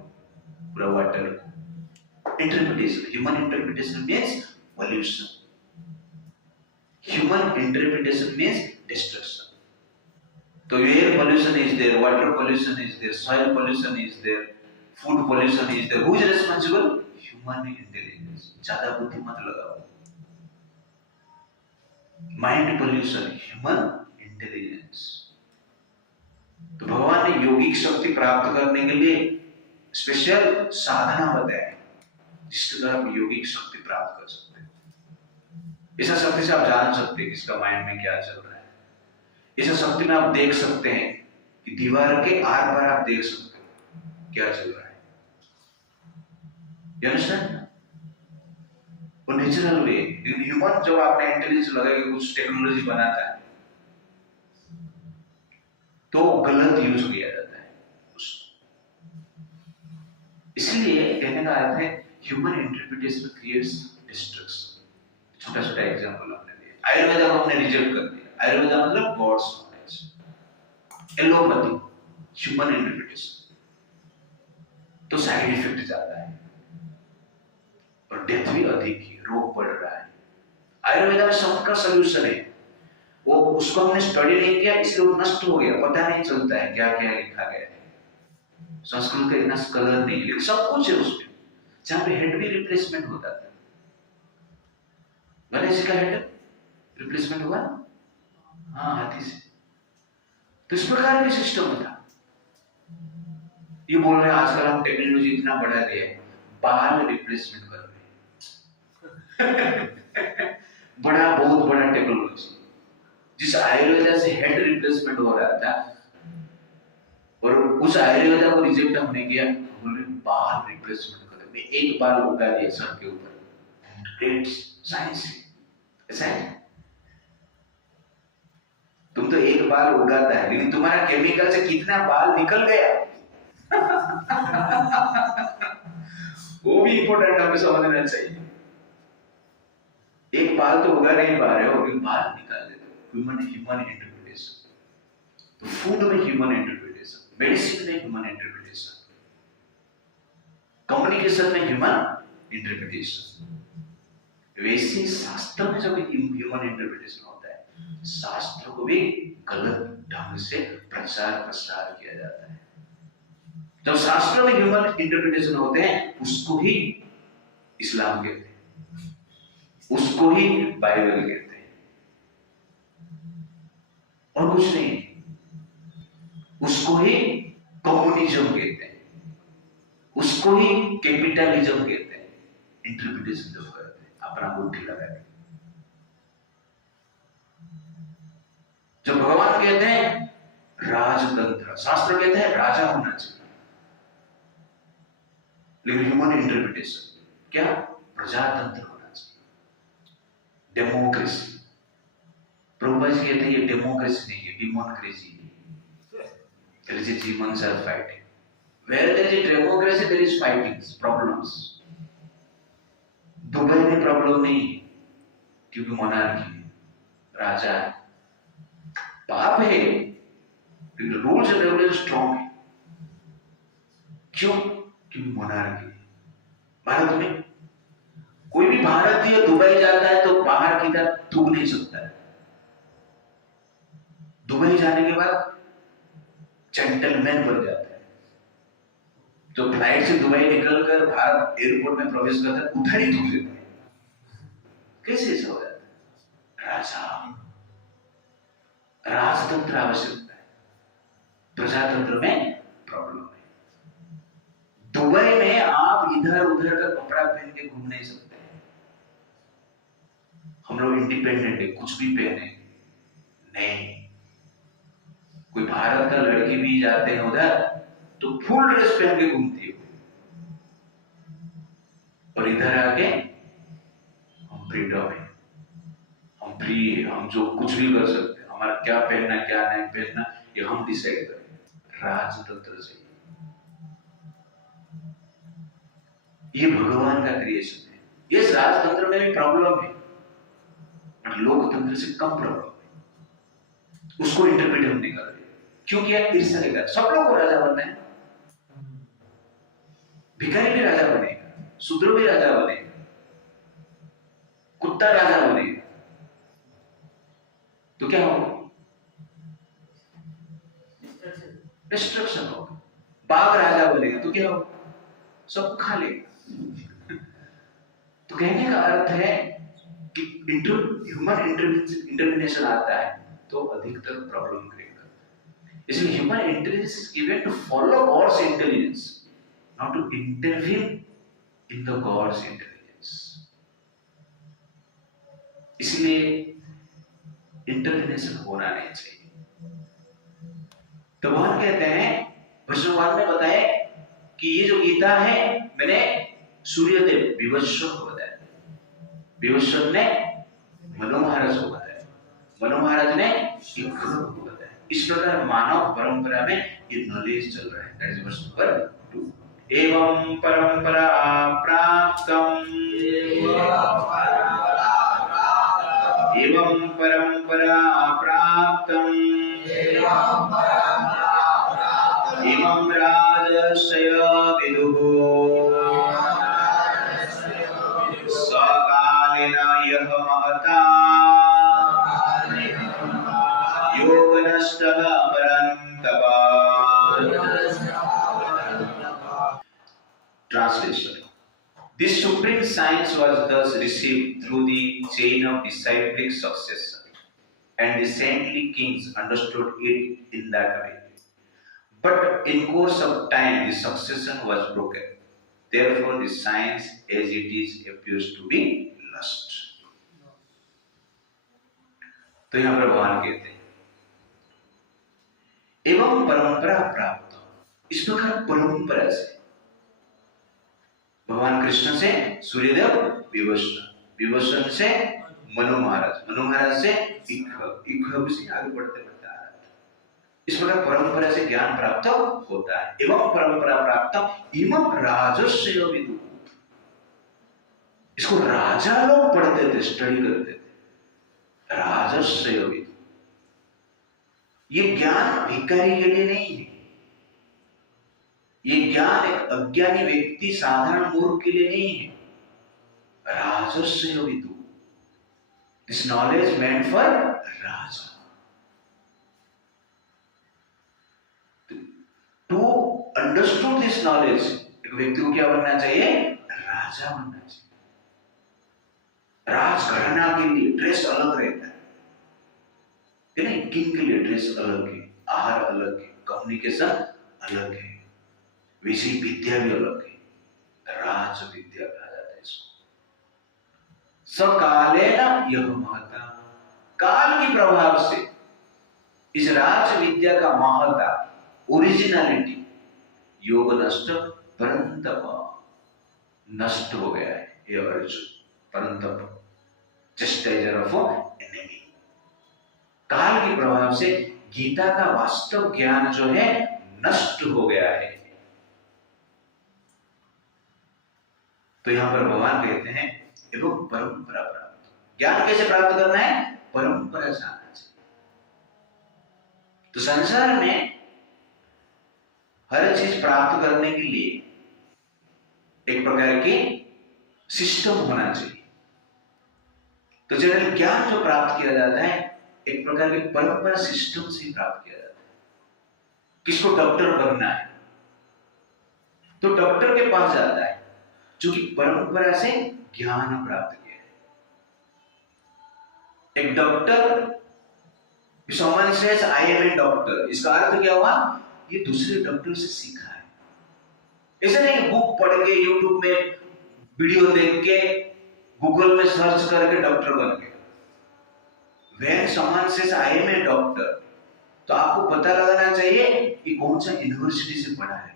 पूरा वाटर को। Interpretation, human interpretation means pollution, human interpretation means destruction. तो air pollution is there, water pollution is there, soil pollution is there, food pollution is there. Who is responsible? Human intelligence, ज्यादा बुद्धि मत लगाओ। Mind pollution, human intelligence. तो भगवान ने योगिक शक्ति प्राप्त करने के लिए स्पेशल साधना बताया, जिसके द्वारा आप योगिक शक्ति प्राप्त कर सकते हैं। इस शक्ति से आप जान सकते हैं किसका माइंड में क्या चल रहा है। इस शक्ति में आप देख सकते हैं कि दीवार के आर पार आप देख सकते हो क्या चल रहा है। You understand? वो नेचुरल वे। लेकिन ह्यूमन जब आपने इंटेलिजेंस लगा के कुछ टेक्नोलॉजी बनाता है तो गलत यूज किया जाता है उसको। इसलिए कहने का अर्थ है ह्यूमन इंटरप्रिटेशन क्रिएट्स डिस्ट्रक्शन। छोटा छोटा एग्जांपल हमने दिया। आयुर्वेदा को हमने रिजेक्ट कर दिया। आयुर्वेदा मतलब God's knowledge. Allopathy human interpretation, तो साइड इफेक्ट ज्यादा है और डेथ भी अधिक है, रोग बढ़ रहा है। आयुर्वेदा में सबका सॉल्यूशन है, वो उसको हमने स्टडी नहीं किया इसलिए वो नष्ट हो गया, पता नहीं चलता है क्या क्या लिखा गया है। संस्कृत का इतना कलर नहीं, लेकिन सब कुछ है उसमें। जहां पे हेड भी रिप्लेसमेंट होता था, गणेश जी का हेड रिप्लेसमेंट हुआ, हाँ, हाथी से। तो इस प्रकार के सिस्टम था। ये बोल रहे हैं आजकल हम टेक्नोलॉजी इतना बढ़ा दिया है, बाल रिप्लेसमेंट कर रहे हैं बड़ा, बहुत बड़ा टेक्नोलॉजी। जिस आयुर्वेदा से हेड रिप्लेसमेंट हो रहा था और उस आयुर्वेदा को रिजेक्ट हमने किया, बोले बाल रिप्लेसमेंट कर रहे हैं। एक बाल उगा दिया सर के ऊपर, ग्रेट साइंस। ऐसा है, तुम तो एक बाल उगाता है लेकिन तुम्हारा केमिकल से कितना बाल निकल गया वो भी इंपॉर्टेंट हमें समझना चाहिए। एक बाल तो उगा नहीं पा रहे हो, लेकिन बाल निकाल देते हो। Human interpretation. तो फूड में ह्यूमन इंटरप्रिटेशन, मेडिसिन में ह्यूमन इंटरप्रिटेशन, कम्युनिकेशन में ह्यूमन इंटरप्रिटेशन। वैसे शास्त्र में जब ह्यूमन इंटरप्रिटेशन होता है, शास्त्र को भी गलत ढंग से प्रचार प्रसार किया जाता है। जब शास्त्र में ह्यूमन इंटरप्रिटेशन होते हैं, उसको ही इस्लाम कहते हैं, उसको ही बाइबल कहते हैं, और कुछ नहीं। उसको ही कम्युनिज्म कहते हैं, उसको ही कैपिटलिज्म कहते हैं। इंटरप्रिटेशन जो करते हैं अपना बुद्धि लगा के। जब भगवान कहते हैं राजतंत्र, शास्त्र कहते हैं राजा होना चाहिए, लेकिन ह्यूमन इंटरप्रिटेशन क्या? प्रजातंत्र होना चाहिए, डेमोक्रेसी। प्रभुपाद जी कहते हैं ये डेमोक्रेसी नहीं है, डेमोक्रेसी है। There is a demons are fighting. Where there is a democracy, there is fighting, problems. Dubai में प्रॉब्लम नहीं है क्योंकि मोनार्की है, राजा है। पाप है लेकिन रूल्स एंड रेगुलेशन स्ट्रॉन्ग है। क्यों? क्योंकि मोनार्की है। भारत में कोई भी भारतीय दुबई जाता है तो बाहर की तरह थूक नहीं सकता है। दुबई जाने के बाद जेंटलमैन बन जाता है। जो फ्लाइट से दुबई निकलकर भारत एयरपोर्ट में प्रवेश करता है, उधर ही थूक देता है। कैसे ऐसा हो जाता है? राजा, राजतंत्र आवश्यकता है, प्रजातंत्र में प्रॉब्लम है। दुबई में आप इधर उधर का कपड़ा पहन के घूम नहीं सकते। हम लोग इंडिपेंडेंट है, कुछ भी पहने नहीं। कोई भारत का लड़की भी जाते हैं उधर तो फुल ड्रेस पहन के घूमती हो, और इधर आके हम फ्रीडम है, हम फ्री है, हम जो कुछ भी कर सकते हैं। हमारा क्या पहनना क्या नहीं पहनना ये हम डिसाइड करें। राजतंत्र से, ये भगवान का क्रिएशन है। ये राजतंत्र में भी प्रॉब्लम है, पर लोकतंत्र से कम प्रॉब्लम है। उसको इंटरप्रेट हम नहीं कर रहे। क्यों किया? ईर्ष्या के कारण। सब लोग को राजा बनना है, भिखारी भी राजा बनेगा, शूद्र भी राजा बनेगा, कुत्ता राजा बनेगा, तो क्या होगा? डिस्ट्रक्शन होगा। बाघ राजा बनेगा तो क्या होगा? सब खा लेगा। तो कहने का अर्थ है कि ह्यूमन इंटरवेंशन आता है तो अधिकतर प्रॉब्लम क्रिएट करता है। इसलिए human intelligence is given to follow God's intelligence, not to intervene in the God's intelligence. इसलिए इंटरवेंशन होना नहीं चाहिए। तो भगवान कहते हैं, भगवान ने बताया कि ये जो गीता है मैंने सूर्यदेव विवस्वत को बताया, विवस्वत ने मनु महाराज को बताया, मनु महाराज ने इक्ष्वाकु को बताया। इस प्रकार मानव परंपरा में ये नॉलेज चल रहा है। That is verse number 2। एवं परंपरा प्राप्तम, एवं परंपरा प्राप्तम, एवं राजर्षय विदुः सकालेन यः महता योगनष्टः परन्तप। Translation: This supreme science was thus received through the chain of disciplic succession, and the saintly kings understood it in that way. But in course of time, the succession was broken. Therefore, the science as it is appears to be lost. तो यहाँ पर भगवान कहते हैं, एवं परंपरा प्राप्त, इस प्रकार परंपरा से भगवान कृष्ण से सूर्यदेव विवस्वन, विवस्वन से मनु महाराज, मनु महाराज से इक्ष्वाकु से आगे बढ़ते बढ़ते आ रहा है। इस प्रकार परंपरा से ज्ञान प्राप्त होता है। एवं परंपरा प्राप्त इमं राजर्षय विदुः, इसको राजा लोग पढ़ते थे, स्टडी करते थे। राजर्षय विदुः, ये ज्ञान भिखारी के लिए नहीं है, ये ज्ञान एक अज्ञानी व्यक्ति, साधारण मूर्ख के लिए नहीं है। राजर्षय विदुः, this knowledge meant for raja. To understood this knowledge, एक व्यक्ति को क्या बनना चाहिए? राजा बनना चाहिए। राजघराना के लिए ड्रेस अलग रहता है, नहीं, किंग के लिए ड्रेस अलग है, आहार अलग है, कम्युनिकेशन अलग है, वैसी विद्या भी अलग है, राज विद्या कहा जाता है इसको। सकालेन यह महता, काल के प्रभाव से इस राज विद्या का महता, ओरिजिनलिटी, योग नष्ट परंतप, नष्ट हो गया है। ये अर्जुन परंतप, चेस्टाइजर ऑफ एनिमी, काल के प्रभाव से गीता का वास्तव ज्ञान जो है नष्ट हो गया है। तो यहां पर भगवान कहते हैं एवं परंपरा प्राप्त, ज्ञान कैसे प्राप्त करना है? परंपरा से आना चाहिए। तो संसार में हर चीज प्राप्त करने के लिए एक प्रकार की सिस्टम होना चाहिए। तो जनरल ज्ञान जो प्राप्त किया जाता है एक प्रकार की परंपरा सिस्टम से प्राप्त किया जाता है। किसको डॉक्टर बनना है तो डॉक्टर के पास जाता है जो कि परंपरा से ज्ञान प्राप्त किया है। एक doctor, someone says I am a doctor, इसका अर्थ क्या हुआ? ये दूसरे डॉक्टर से सीखा है। ऐसा नहीं बुक पढ़ के, यूट्यूब में वीडियो देख के, गूगल में सर्च करके डॉक्टर बन गया। When someone says I am a doctor, तो आपको पता लगाना चाहिए कि कौन सा यूनिवर्सिटी से पढ़ा है,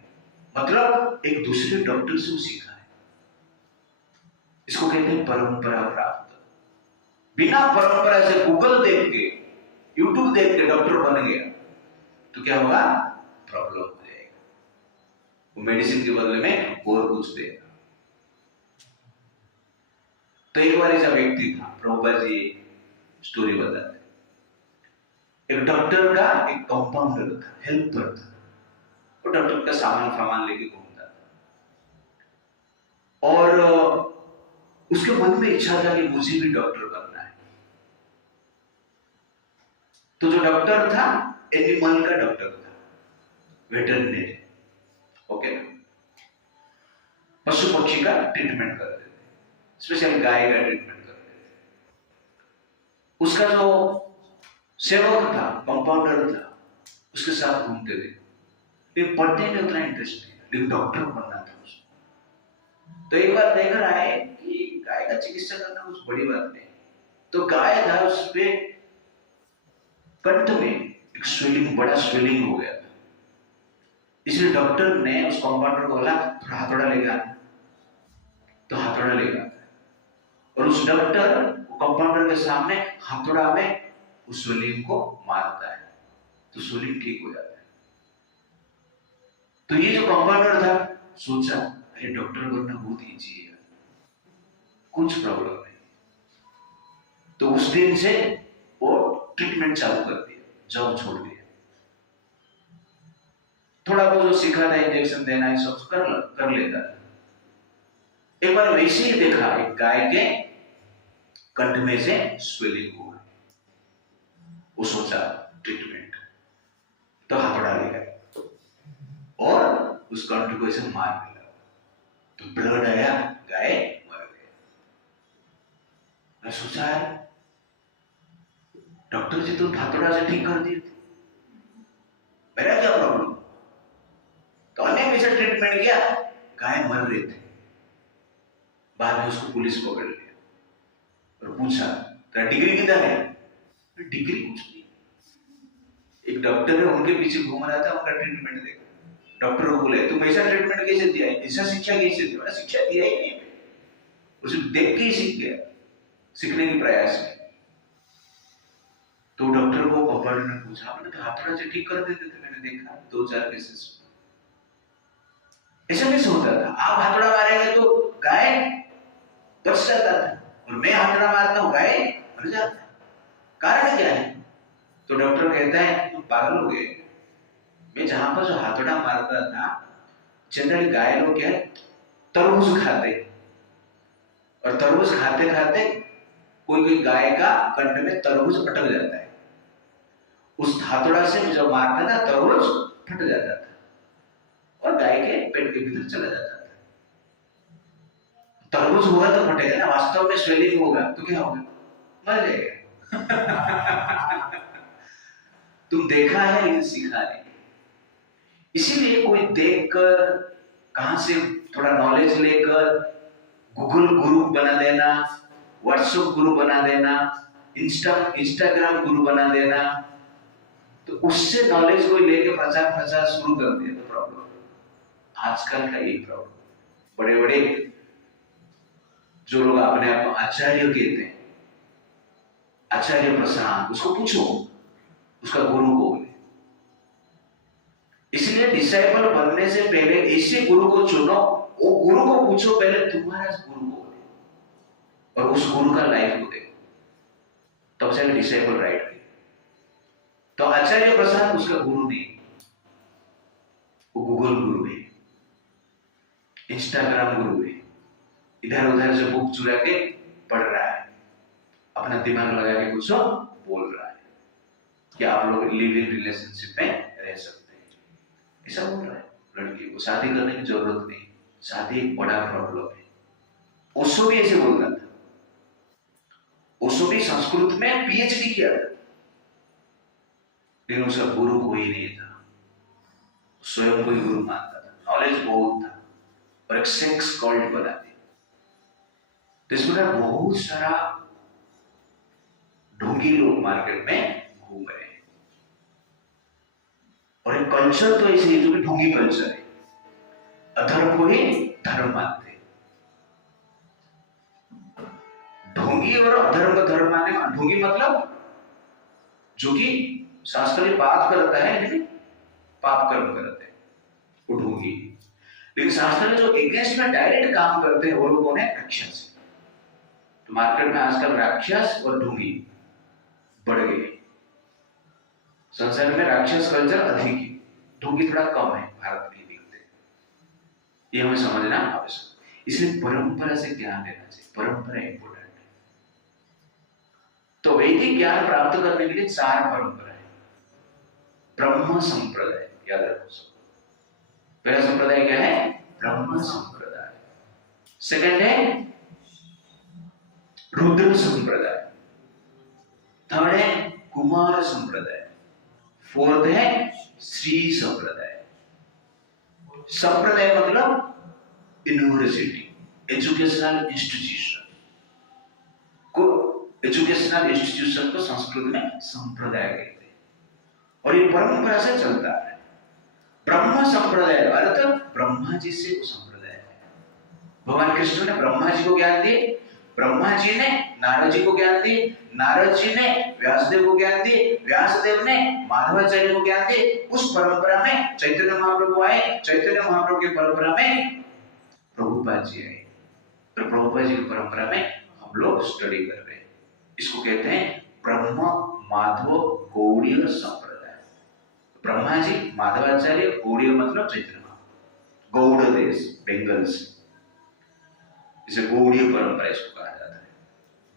मतलब एक दूसरे डॉक्टर से वो सीखा है। इसको कहते हैं परंपरा प्राप्त। बिना परंपरा से गूगल देख के, यूट्यूब देख के डॉक्टर बन गया तो क्या होगा? प्रॉब्लम हो जाएगा। वो मेडिसिन के बदले में और कुछ देगा। तो एक बार ऐसा व्यक्ति था, प्रभुपाद जी स्टोरी बताते, एक डॉक्टर का एक कंपाउंडर था, हेल्पर था, वो डॉक्टर का सामान लेके घूमता था और उसके मन में इच्छा था कि मुझे भी डॉक्टर बनना है। तो जो डॉक्टर था एनिमल का डॉक्टर था, वेटरनरी, ओके, पशु पक्षी का ट्रीटमेंट करते थे। स्पेशल गाय का ट्रीटमेंट करते थे। उसका जो सेवक था, कंपाउंडर था, उसके साथ घूमते थे, लेकिन पढ़ने में उतना इंटरेस्ट नहीं, लेकिन डॉक्टर बनना था उसको। तो एक बार देख रहा है कि गाय का चिकित्सा करना कुछ बड़ी बात नहीं। तो गाय था, उस पे कंठ में एक स्वेलिंग, बड़ा स्वेलिंग हो गया। इसलिए डॉक्टर ने उस कंपाउंडर को बोला थोड़ा हथौड़ा लेगा, तो हथौड़ा लेगा, और उस डॉक्टर कंपाउंडर के सामने हथौड़ा में उस स्वेलिंग को मारता है, तो स्वेलिंग ठीक हो जाता है। तो ये जो कंपाउंडर था सोचा अरे डॉक्टर बनना बहुत ईजी है, कुछ प्रॉब्लम नहीं। तो उस दिन से वो ट्रीटमेंट चालू कर दिया, जॉब छोड़ दिया। थोड़ा बहुत जो सीखा था, इंजेक्शन देना है सब कर लेता था। एक बार वैसे ही देखा एक गाय के कंठ में से स्वेलिंग हुआ, वो सोचा ट्रीटमेंट, तो हथौड़ा ले गया और उस कंठ को ऐसे मार दिया, तो ब्लड आया, गाय मर गई। मैं सोचा है डॉक्टर जी तो हथौड़ा से ठीक कर दिए, मेरा क्या प्रॉब्लम। तो अनेक ऐसे ट्रीटमेंट किया, गाय मर रहे थे। बाद में उसको पुलिस पकड़ लिया और पूछा तेरा डिग्री किधर है? डिग्री कुछ नहीं, एक डॉक्टर है उनके पीछे घूम रहा था, उनका ट्रीटमेंट देखा। डॉक्टर को बोले तुम ऐसा ट्रीटमेंट कैसे दिया है, ऐसा शिक्षा कैसे दिया? शिक्षा दिया ही नहीं, उसे देख के ही सीख गया, सीखने की प्रयास किया। तो डॉक्टर को कंपाउंडर ने पूछा, मैंने तो हथौड़ा से ठीक कर देते थे, मैंने देखा 2-4 केसेस। ऐसा कैसे होता था? आप हथौड़ा मारेंगे तो गाय बच जाता था, और मैं हथौड़ा मारता हूं गाय मर जाता। कारण क्या है? तो डॉक्टर कहता है तुम पागल हो गए, मैं जहां पर जो हथौड़ा मारता था, जनरली गाय लोग क्या है तरबूज खाते, और तरबूज खाते खाते कोई कोई गाय का कंठ में तरबूज अटक जाता है, उस हथौड़ा से जब मारता था तरबूज फट जाता था और गाय के पेट के भीतर चला जाता था। तरबूज होगा तो फटेगा ना, वास्तव में स्वेलिंग होगा तो क्या होगा? मर जाएगा। तुम देखा है लेकिन सीखा नहीं। इसीलिए कोई देखकर कहां से थोड़ा नॉलेज लेकर गूगल गुरु बना देना, व्हाट्सएप गुरु बना देना, इंस्टाग्राम गुरु बना देना, तो उससे नॉलेज कोई लेके प्रचार शुरू कर दिया तो प्रॉब्लम। आजकल का ये प्रॉब्लम, बड़े बड़े जो लोग अपने आप आचार्य कहते हैं, आचार्य प्रसाद, उसको पूछो उसका गुरु को बोले। इसलिए डिसाइपल बनने से पहले ऐसे गुरु को चुनो, वो गुरु को पूछो पहले तुम्हारा गुरु को बोले, और उस गुरु का लाइफ को देखो, तब से डिसाइपल राइट। तो आचार्य प्रसाद उसका गुरु नहीं, वो गूगल गुरु है, इंस्टाग्राम गुरु है, इधर उधर से बुक चुरा के पढ़ रहा है, अपना दिमाग लगा के कुछ बोल रहा है कि आप लोग लिव इन रिलेशनशिप में रह सकते हैं, ऐसा बोल रहा है। लड़की को शादी करने की जरूरत नहीं, शादी एक बड़ा प्रॉब्लम है। ओशो भी ऐसे बोल रहा था, ओशो भी संस्कृत में पीएचडी किया था, लेकिन उसका गुरु कोई नहीं था, स्वयं को ही गुरु मानता था, नॉलेज बहुत था, और एक सेक्स कल्ट बना दिया। तो इस प्रकार बहुत सारा ढोंगी लोग मार्केट में घूम रहे हैं, और एक कल्चर तो ऐसे है जो कि ढोंगी कल्चर है, अधर्म को ही धर्म मानते हैं। ढोंगी और अधर्म का धर्म मानने, ढोंगी मतलब जो कि शास्त्र में बात करता है लेकिन पाप कर्म करते हैं, वो ढोंगी। लेकिन शास्त्र में जो एगेंस्ट में डायरेक्ट काम करते हैं वो लोगों ने राक्षस। तो मार्केट में आजकल राक्षस और ढोंगी बढ़ गए, संसार में राक्षस कल्चर अधिक है, ढोंगी थोड़ा कम है, भारत में दिखते, ये हमें समझना आवश्यक। इसलिए परंपरा से ज्ञान लेना चाहिए, परंपरा इंपोर्टेंट है। तो वैदिक ज्ञान प्राप्त करने के लिए 4 परंपरा है। ब्रह्म संप्रदाय, याद रखो सब। पहला संप्रदाय क्या है? ब्रह्म संप्रदाय। सेकंड है रुद्र संप्रदाय, थर्ड है कुमार संप्रदाय, फोर्थ है श्री संप्रदाय। संप्रदाय मतलब यूनिवर्सिटी, एजुकेशनल इंस्टीट्यूशन को, एजुकेशनल इंस्टीट्यूशन को संस्कृत में संप्रदाय कहते हैं और ये परंपरा से चलता है। ब्रह्म संप्रदाय अर्थ ब्रह्मा जी से वो संप्रदाय है। भगवान कृष्ण ने ब्रह्मा जी को ज्ञान दिए, ब्रह्मा जी ने नारद जी को ज्ञान दिए, नारद जी ने व्यासदेव को ज्ञान दिए, व्यासदेव ने माधवाचार्य को ज्ञान दिए। उस परंपरा में चैतन्य महाप्रभु आए, चैतन्य महाप्रभु की परंपरा में प्रभुपाद जी आए, तो प्रभुपाद जी की परंपरा में हम लोग स्टडी कर रहे हैं। इसको कहते हैं ब्रह्म माधव गौड़ीय संप्रदाय। ब्रह्मा जी, माधवाचार्य, गौड़ीय मतलब चैतन्य महाप्रभु, गौड़ देश बंगाल से, इसे गौड़ीय परंपरा इसको कहा जाता है।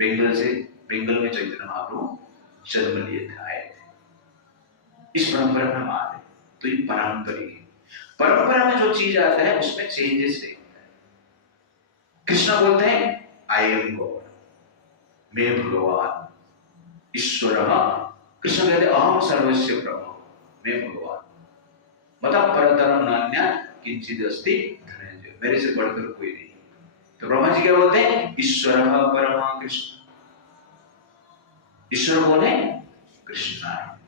बंगाल से, बंगाल में चैतन्य महाप्रभु जन्म लिए थे, आए थे। इस परंपरा में हम आ रहे, तो ये पारंपरिक है। परंपरा में जो चीज आता है उसमें चेंजेस नहीं होता है। कृष्ण बोलते हैं आई एम गॉड, मैं भगवान ईश्वर। कृष्ण कहते हैं अहम सर्वस्य प्रभु, मैं भगवान। मतलब परतरम नान्या किंचिद अस्ति धनंजय, मेरे से बढ़कर कोई नहीं। तो ब्रह्मा जी क्या बोलते हैं? ईश्वर परम कृष्ण। ईश्वर कौन है? कृष्ण है।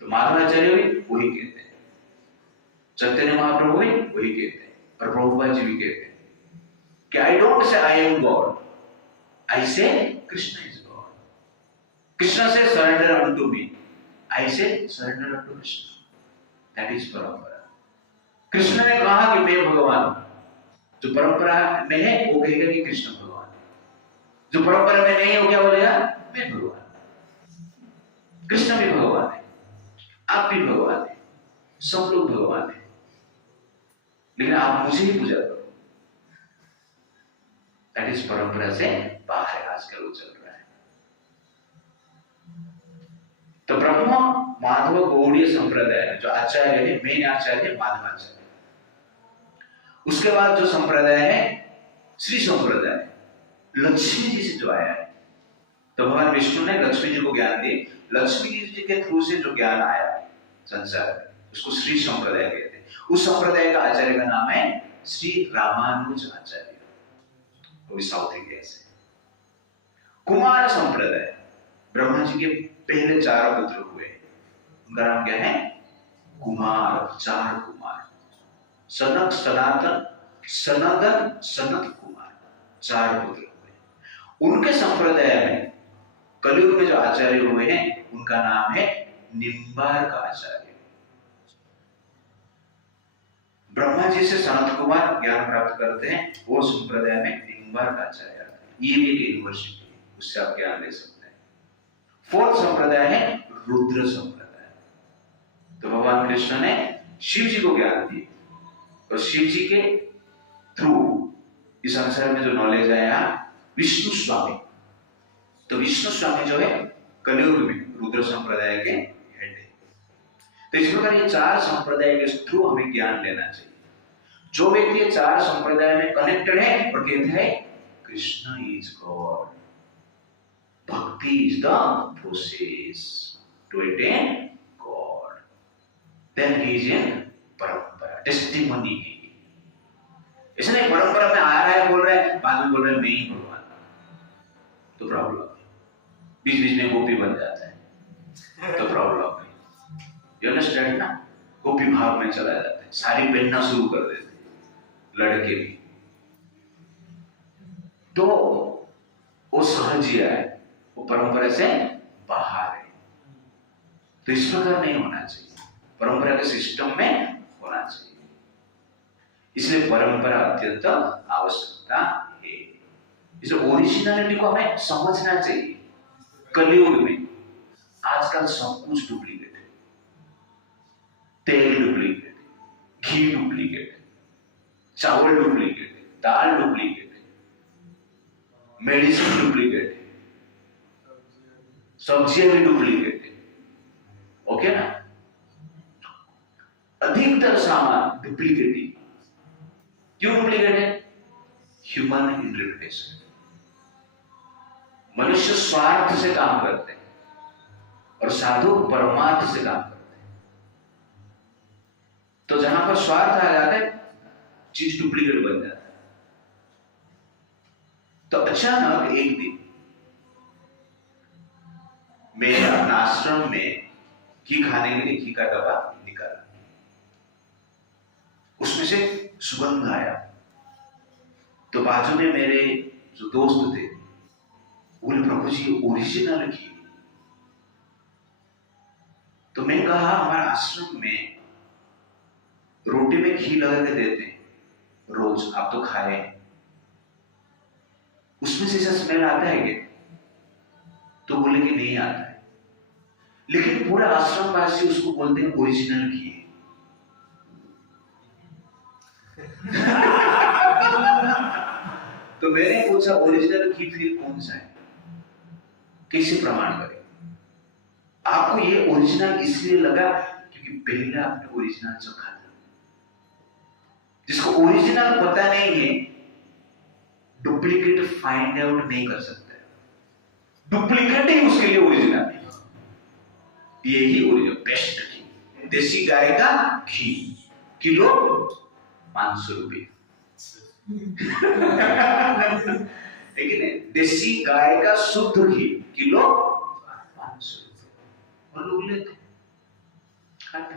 तो माधवाचार्य भी वही कहते हैं, चैतन्य महाप्रभु भी वही कहते हैं, और प्रभुपाद जी भी कहते हैं कि I don't say I am God, आई से कृष्ण इज गॉड। कृष्ण से सरेंडर अनटू मी, आई से surrender unto Krishna. That is परंपरा। कृष्ण ने कहा कि मैं भगवान हूं। जो परंपरा में है वो कहेगा कि कृष्ण भगवान है, जो परंपरा में नहीं है वो क्या बोलेगा? मैं भगवान। कृष्ण भी भगवान है, आप भी भगवान है, सब लोग भगवान है, लेकिन आप मुझे ही पूजा करो। दैट इज परंपरा से बाहर है, आजकल वो चल रहा है। तो ब्रह्म माधव गौड़ीय संप्रदाय में जो आचार्य है, मेन आचार्य माधवाचार्य। उसके बाद जो संप्रदाय है श्री संप्रदाय, लक्ष्मी जी से जो आया है। तो भगवान विष्णु ने लक्ष्मी जी को ज्ञान दिए, लक्ष्मी जी के थ्रू से जो ज्ञान आया संसार में, उसको श्री संप्रदाय कहते हैं। उस संप्रदाय का आचार्य का नाम है श्री रामानुज आचार्य, वो साउथ इंडिया से। कुमार संप्रदाय, ब्रह्मा जी के पहले 4 पुत्र हुए, उनका नाम क्या है? कुमार, 4 कुमार, सनक, सनातन, सनदन, सनत कुमार, 4 पुत्र हुए। उनके संप्रदाय में कलयुग में जो आचार्य हुए हैं उनका नाम है निम्बार्क आचार्य। ब्रह्मा जी से सनत कुमार ज्ञान प्राप्त करते हैं, वो संप्रदाय में निम्बार्क आचार्य आते हैं। ये भी एक यूनिवर्सिटी है, उससे आप ज्ञान ले सकते हैं। 4th संप्रदाय है रुद्र संप्रदाय। तो भगवान कृष्ण ने शिव जी को ज्ञान दिए, और शिव जी के थ्रू इस संसार में जो नॉलेज आया विष्णु स्वामी। तो विष्णु स्वामी जो है कलयुग में रुद्र संप्रदाय के हेड है। तो इस प्रकार ये 4 संप्रदाय के थ्रू हमें ज्ञान लेना चाहिए। जो व्यक्ति ये 4 संप्रदाय में कनेक्टेड है और कहते हैं Krishna is God, bhakti is the process to attain God, then he is in parampara, testimony. इसने परंपरा में आ रहा है, बोल रहा है, बाद में बोल रहा है मैं ही भगवान, तो प्रॉब्लम है। बीच बीच में गोपी बन जाता है, तो प्रॉब्लम है। यू अंडरस्टैंड ना? गोपी भाव में चला जाता है, साड़ी पहनना शुरू कर देते लड़के भी, तो वो सहज ही है, वो परंपरा से बाहर है। तो इस प्रकार नहीं होना चाहिए, परंपरा के सिस्टम में होना चाहिए। इसलिए परंपरा अत्यंत आवश्यकता है। इस ओरिजिनलिटी को हमें समझना चाहिए। कलयुग में आजकल सब कुछ डुप्लीकेट है, तेल डुप्लीकेट है, घी डुप्लीकेट है, चावल डुप्लीकेट है, दाल डुप्लीकेट है, मेडिसिन डुप्लीकेट है, सब्जियां भी डुप्लीकेट है। ओके ना? अधिकतर सामान डुप्लीकेट है। क्यों डुप्लीकेट है? ह्यूमन इंटरप्रिटेशन, मनुष्य स्वार्थ से काम करते हैं और साधु परमार्थ से काम करते हैं। तो जहां पर स्वार्थ आ जाता है चीज डुप्लीकेट बन जाता है। तो अचानक एक दिन मेरे अपना आश्रम में घी खाने के लिए घी का डब्बा निकाला, उसमें से सुगंध आया। तो बाजू में मेरे जो दोस्त थे बोले, प्रभु जी ओरिजिनल घी। तो मैंने कहा हमारे आश्रम में रोटी में घी लगा के देते हैं रोज, आप तो खाए, उसमें से ऐसा स्मेल आता है क्या? तो बोले कि नहीं आता है, लेकिन पूरा आश्रम वासी उसको बोलते हैं ओरिजिनल घी है। तो मैंने पूछा ओरिजिनल घी फिर कौन सा है, कैसे प्रमाण करें? आपको ये ओरिजिनल इसलिए लगा क्योंकि पहले आपने ओरिजिनल चखा था। जिसको ओरिजिनल पता नहीं है डुप्लीकेट फाइंड आउट नहीं कर सकता है। डुप्लीकेट ही उसके लिए ओरिजिनल है। यही ओरिजिनल बेस्ट घी, देसी गाय का घी, किलो 500 रुपये। लेकिन देसी गाय का शुद्ध घी किलो 500 रुपये, और लोग लेते खाते।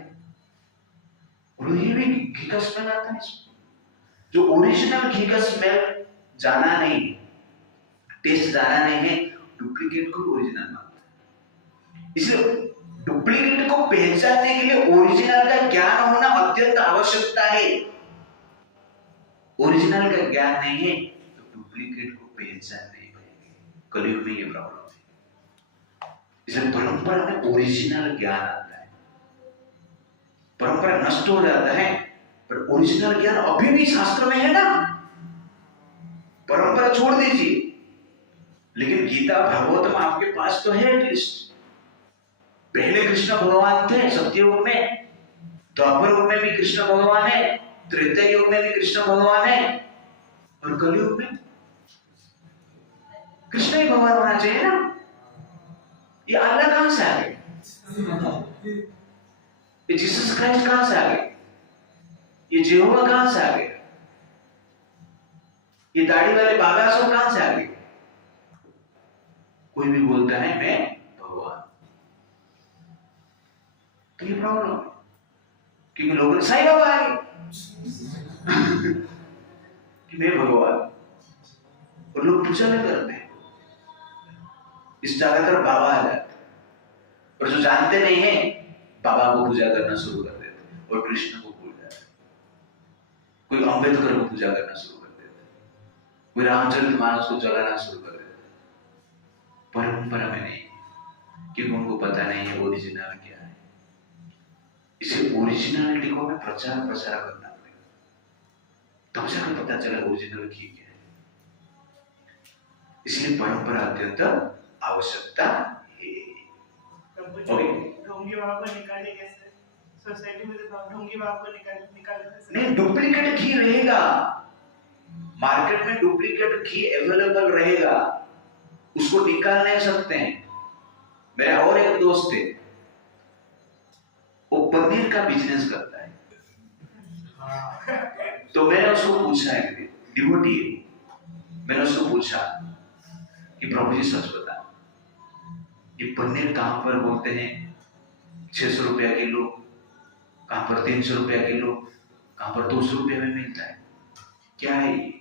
और ये भी घी का स्मेल आता है इसमें। जो ओरिजिनल घी का स्मेल जाना नहीं, टेस्ट जाना नहीं है, डुप्लीकेट को ओरिजिनल मानता है। इसलिए डुप्लीकेट को पहचानने के लिए ओरिजिनल का ज्ञान होना अत्यंत आवश्यकता है। ओरिजिनल का ज्ञान नहीं है तो डुप्लीकेट को पहचान नहीं पाएंगे। कलयुग में ये प्रॉब्लम है। इसलिए परंपरा में ओरिजिनल ज्ञान आता है, परंपरा नष्ट हो जाता है, पर ओरिजिनल ज्ञान अभी भी शास्त्र में है ना। परंपरा छोड़ दीजिए, लेकिन गीता भागवत में आपके पास तो है एटलीस्ट। पहले कृष्ण भगवान थे सत्ययुग में, द्वापर युग में भी कृष्ण भगवान है, त्रेता युग में भी कृष्ण भगवान है, और कलयुग में कृष्ण ही भगवान होना चाहिए ना। ये अल्लाह कहां से आ गए? ये जीसस क्राइस्ट कहां से आ गए? ये जेहोवा कहां से आ गए? ये दाढ़ी वाले बाबा सब कहां से आ गए? कोई भी बोलता है मैं भगवान, तो ये प्रॉब्लम है, क्योंकि लोग साईं बाबा आ गए कि मैं भगवान, और लोग पूजा नहीं करते, इस जगह पर बाबा आ जाते, और जो जानते नहीं है बाबा को पूजा करना शुरू कर देते और कृष्ण को भूल जाते। कोई अम्बेडकर को पूजा करना शुरू कर देते, कोई रामचरितमानस को जलाना शुरू कर देते। परंपरा में नहीं, क्योंकि उनको पता नहीं है ओरिजिनल क्या है। इसे ओरिजिनलिटी को हमें प्रचार करना पड़ेगा, तब जाकर पता चला ओरिजिनल की क्या है। इसलिए परंपरा अत्यंत आवश्यकता है। ढोंगी बाबा को निकाले कैसे? सोसाइटी में तो ढोंगी बाबा को निकाले नहीं, डुप्लीकेट घी रहेगा मार्केट में, डुप्लीकेट घी अवेलेबल रहेगा, उसको निकाल नहीं सकते हैं। मेरा और एक दोस्त है, वो पनीर का बिजनेस करता है। तो मैंने उसको पूछा, है डिवोटी है, मैंने उसको पूछा कि प्रभु जी सच बता, ये पनीर कहां पर बोलते हैं 600 रुपया किलो, कहां पर 300 रुपया किलो, कहां पर 200 रुपया में मिलता है, क्या है ये?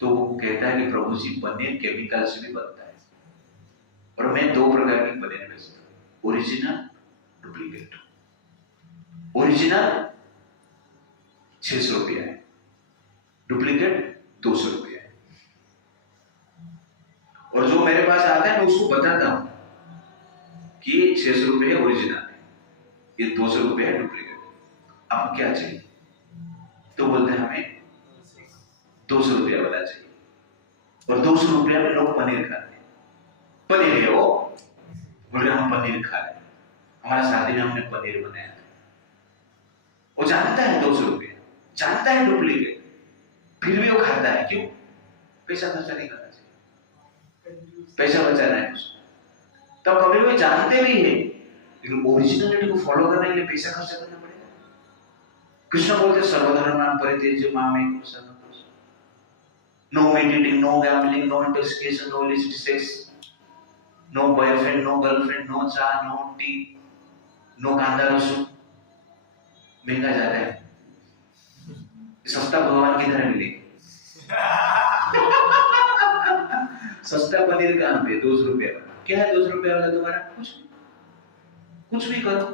तो वो कहता है कि प्रभु जी पनीर केमिकल से भी बनता है, और मैं 2 प्रकार की पनीर बेचता हूं, ओरिजिनल, डुप्लीकेट। ओरिजिनल 600 रुपया है, डुप्लीकेट 200 रुपया है। और जो मेरे पास आता है मैं उसको बताता हूं कि 600 रुपये ओरिजिनल है, ये 200 रुपये है डुप्लीकेट, आपको क्या चाहिए? तो बोलते हैं हमें 200 रुपया वाला चाहिए, और 200 रुपया में लोग पनीर खाते हैं। पनीर है वो, बोले हम पनीर खा रहे, हमारा शादी में हमने पनीर बनाया था। वो जानता है 200 रुपया, जानता है डुप्लीकेट, फिर भी वो खाता है। क्यों? पैसा खर्चा नहीं करना चाहिए। पैसा बचाना है उसको, तब कभी भी जानते भी है, लेकिन ओरिजिनलिटी को फॉलो करने के लिए पैसा खर्च करना पड़ेगा। कृष्ण बोलते सर्वधर्मान् परित्यज्य मामेकं शरणं व्रज। No meditating, no gambling, no intoxication, no illicit sex, no boyfriend, no girlfriend, no chai, no tea, no kanda rasun. महंगा ज्यादा है, सस्ता भगवान किधर है मिलेगा? सस्ता पनीर कहां पे? 200 रुपया। क्या है 200 रुपया वाला तुम्हारा? कुछ भी करो,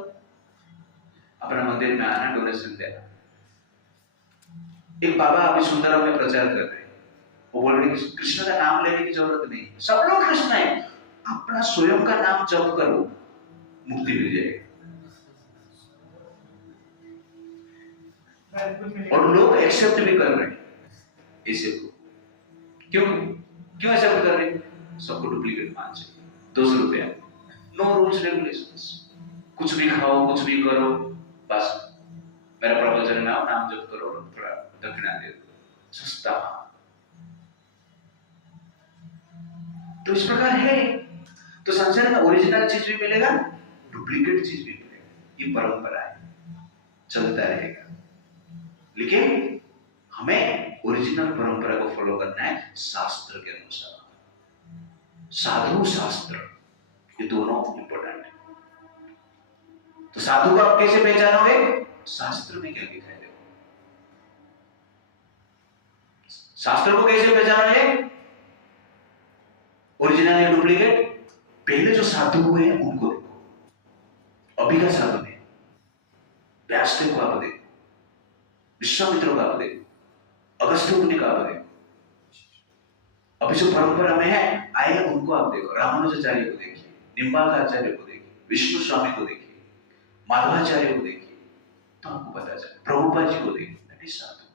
अपना मंदिर में आना, डोनेशन देना। एक बाबा अभी सुंदरम में प्रचार कर रहे हैं, वो बोल रहे हैं कि कृष्ण का नाम लेने की जरूरत नहीं, सब लोग कृष्ण है, अपना स्वयं का नाम जप करो, मुक्ति मिल जाएगी। और लोग एक्सेप्ट भी कर रहे हैं इसे को। क्यों एक्सेप्ट कर रहे हैं? सबको डुप्लीकेट मान चाहिए, 200 रुपया, नो रूल्स रेगुलेशंस, कुछ भी खाओ, कुछ भी करो, बस मेरा प्रवचन में आओ, नाम जप करो और थोड़ा दक्षिणा दे दो, सस्ता। तो इस प्रकार है। तो संसार में ओरिजिनल चीज भी मिलेगा, डुप्लीकेट चीज भी मिलेगा, ये परंपरा है, चलता रहेगा। लेकिन हमें ओरिजिनल परंपरा को फॉलो करना है, शास्त्र के अनुसार। साधु शास्त्र, ये दोनों इंपॉर्टेंट है। तो साधु को आप कैसे पहचानोगे? शास्त्र में क्या लिखा है देखो। शास्त्र को कैसे पहचानोगे? ओरिजिनल या डुप्लीकेट? पहले जो साधु हुए हैं उनको देखो। अभी का साधु है, व्यासदेव को आप देखो, विश्वामित्र को आप देखो, अगस्त्य मुनि का आप देखो, अभी जो परंपरा में है आए उनको आप देखो। रामानुजाचार्य को देखिए, निम्बार्काचार्य को देखिए, विष्णु स्वामी को देखिए, माधवाचार्य को देखिए, तो आपको पता चले। प्रभुपाद जी को देखिए, दैट इज साधु।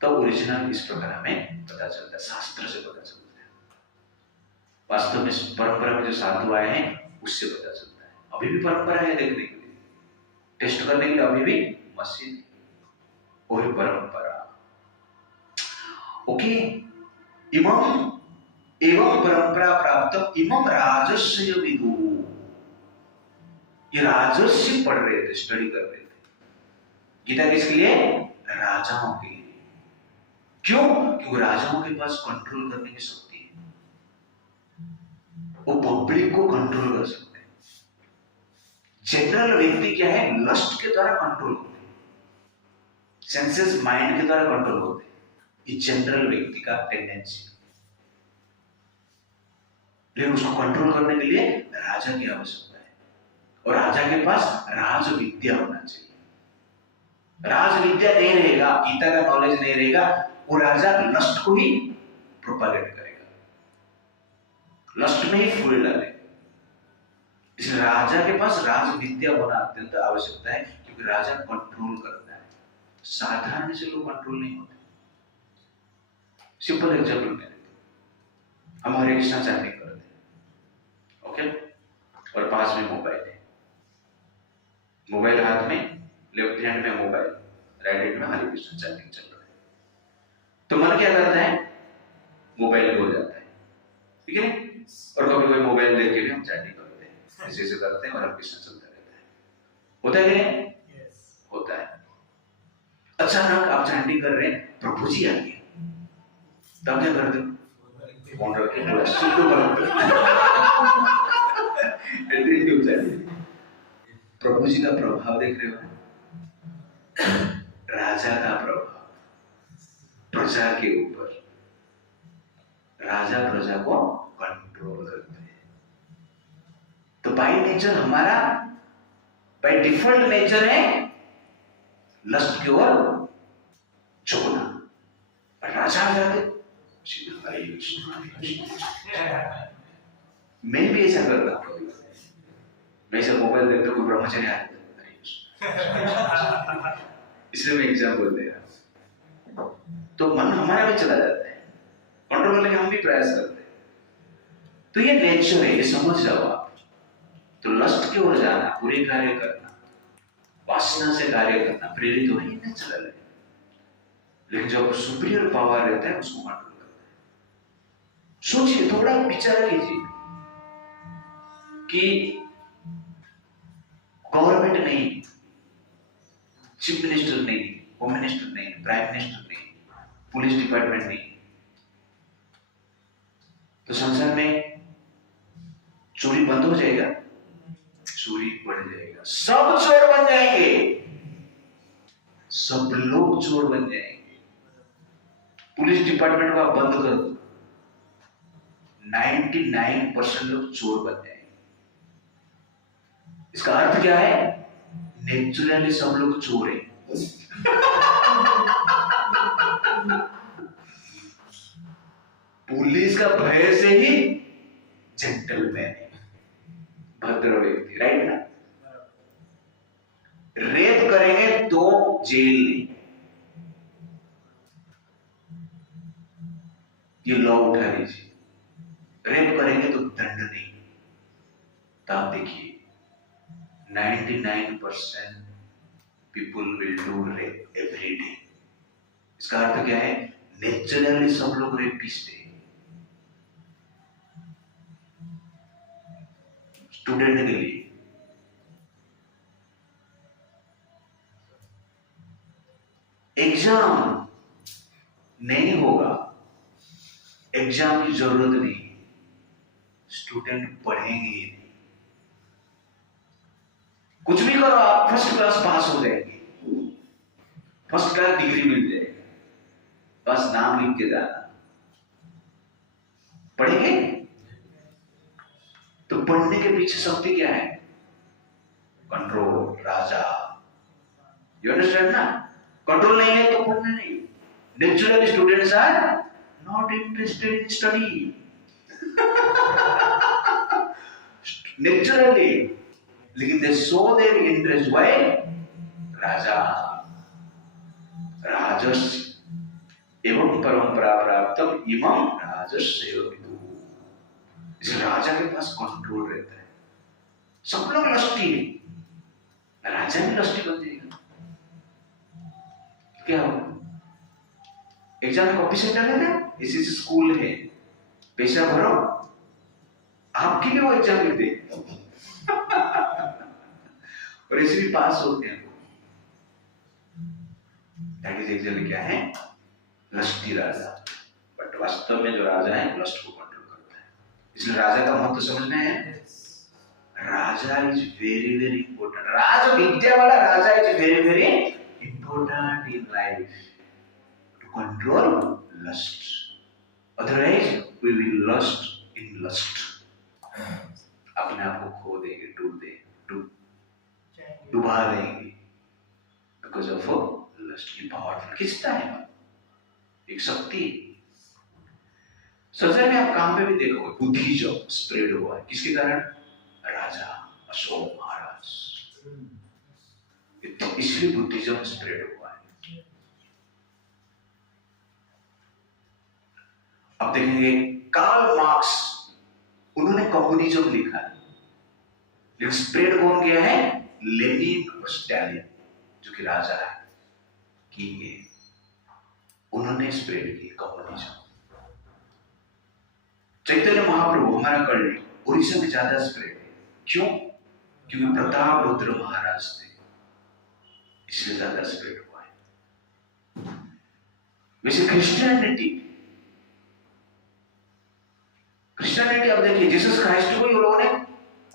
तो ओरिजिनल इस प्रकार हमें पता चलता है, शास्त्र से पता चलता है। वास्तव में परंपरा में जो साधु आए हैं उससे पता चलता है। अभी भी परंपरा है देखने के लिए, टेस्ट करने के लिए अभी भी मशीन, वही परंपरा। ओके, इमं एवं परंपरा प्राप्त इमं राजस्य विदु। ये राजस्य पढ़ रहे थे, स्टडी कर रहे थे। गीता किसके लिए? राजाओं के लिए। क्यों? क्योंकि राजाओं के पास कंट्रोल करने की शक्ति है, वो पब्लिक को कंट्रोल कर सकते हैं। जनरल व्यक्ति क्या है? लस्ट के द्वारा कंट्रोल होते हैं, सेंसेस माइंड के द्वारा कंट्रोल होते हैं। ये जनरल व्यक्ति का टेंडेंसी, लेकिन उसको कंट्रोल करने के लिए राजा की आवश्यकता है, और राजा के पास राज विद्या होना चाहिए। राज विद्या नहीं रहेगा, गीता का नॉलेज नहीं रहेगा, वो राजा लस्ट को ही प्रोपागेट करेगा, लस्ट में ही फूल डालेगा। इसलिए राजा के पास राज विद्या होना अत्यंत आवश्यकता है, क्योंकि राजा कंट्रोल करता है। साधारण से लोग कंट्रोल नहीं होते। सिंपल एग्जाम्पल में हम हरे कृष्णा चैंटिंग करते हैं, ओके, और पास में मोबाइल है, मोबाइल हाथ में, लेफ्ट हैंड में मोबाइल, राइट हैंड में हरे कृष्णा चैंटिंग चल रहा है। तो मन क्या करता है? मोबाइल हो जाता है, ठीक है। और कभी कोई मोबाइल देख के भी हम चैंटिंग करते हैं, ऐसे ऐसे करते हैं और हरे कृष्णा चलता रहता है। होता है कि नहीं? होता है। अचानक आप चैंटिंग कर रहे हैं, प्रभु जी आ गए, तब क्या करते हो? फोन रख के पूरा शुद्ध बंद। प्रभु जी का प्रभाव देख रहे हो, राजा का प्रभाव प्रजा के ऊपर। राजा प्रजा को कंट्रोल करते हैं। तो बाय नेचर हमारा, बाय डिफॉल्ट नेचर है लस्ट की ओर झुकना। राजा आ जाते, मैं भी ऐसा करता हूँ। मैं ऐसा मोबाइल देखता हूँ, ब्रह्मचर्य आ जाता, इसलिए मैं एग्जाम्पल दे रहा हूँ। तो मन हमारा भी चला जाता है, कंट्रोल करने का हम भी प्रयास करते हैं। तो ये नेचर है, ये समझ जाओ आप। तो लस्ट की ओर जाना, पूरे कार्य करना, वासना से कार्य करना, प्रेरित होना, ये नेचुरल है। लेकिन जो सुपीरियर पावर रहता है उसको कंट्रोल करता है। सोचिए, थोड़ा विचार कीजिए कि गवर्नमेंट नहीं, चीफ मिनिस्टर नहीं, होम मिनिस्टर नहीं, प्राइम मिनिस्टर नहीं, पुलिस डिपार्टमेंट नहीं, तो संसार में चोरी बंद हो जाएगा? चोरी बढ़ जाएगा। सब चोर बन जाएंगे, सब लोग चोर बन जाएंगे। पुलिस डिपार्टमेंट को आप बंद कर दो, 99% लोग चोर बन जाएंगे। इसका अर्थ क्या है? नेचुरली सब लोग चोर हैं। पुलिस का भय से ही जेंटलमैन है, भद्र व्यक्ति, राइट ना? रेप करेंगे तो जेल नहीं, ये लॉ उठा लीजिए। रेप करेंगे तो दंड नहीं। तो आप देखिए 99% people will do rape every day. इसका अर्थ क्या है? नेचुरली सब लोग रेपिस्ट है। स्टूडेंट के लिए एग्जाम नहीं होगा, एग्जाम की जरूरत नहीं, स्टूडेंट पढ़ेंगे ही नहीं। कुछ भी करो, आप फर्स्ट क्लास पास हो जाएंगे, फर्स्ट क्लास डिग्री मिल जाएगी, बस नाम लिख के जाना। पढ़ेंगे तो पढ़ने के पीछे शक्ति क्या है? कंट्रोल, राजा। यू अंडरस्टैंड ना? कंट्रोल नहीं है तो पढ़ना नहीं। Naturally students are not interested in study. Naturally, लेकिन they show their interest why? राजा, राजस्य एवं परंपरा प्राप्तम इमं राजस्य विदु। इस राजा के पास कंट्रोल रहता है। सब लोग लस्टी है, राजा भी लस्टी बन जाएगा। क्या होगा? एग्जाम में कॉपी सेंटर है ना, इसी स्कूल है, पैसा भरो, आपके लिए वो एग्जाम लिखते हैं और ऐसे भी पास होते हैं। दैट इज एक्चुअली क्या है? Lusty Raja. बट वास्तव में जो राजा है लस्ट को कंट्रोल करता है। इसलिए राजा का महत्व समझना है। Raja is very very important. राज विद्या वाला raja is very very important in life to control lust. Otherwise we will lust in lust, अपने आप को खो देंगे, डुबा देंगे बिकॉज ऑफ लस्ट की पावरफुल खींचता है, एक शक्ति। संसार में आप काम पे भी देखोगे, बुद्धिज्म स्प्रेड हुआ है, किसके कारण? राजा अशोक महाराज, इसलिए बुद्धिज्म स्प्रेड हुआ है। अब देखेंगे कार्ल मार्क्स, उन्होंने कम्युनिज्म लिखा है, लेकिन स्प्रेड कौन किया है? लेनिन और स्टालिन, जो कि राजा है, किंग है, उन्होंने स्प्रेड की कम्युनिज्म। चैतन्य महाप्रभु हमारा कर्ण उड़ीसा में ज्यादा स्प्रेड है। क्यों? क्योंकि प्रताप रुद्र महाराज थे, इसलिए ज्यादा स्प्रेड हुआ है। वैसे क्रिश्चियनिटी आप देखिए, जीसस क्राइस्ट को ये लोगों ने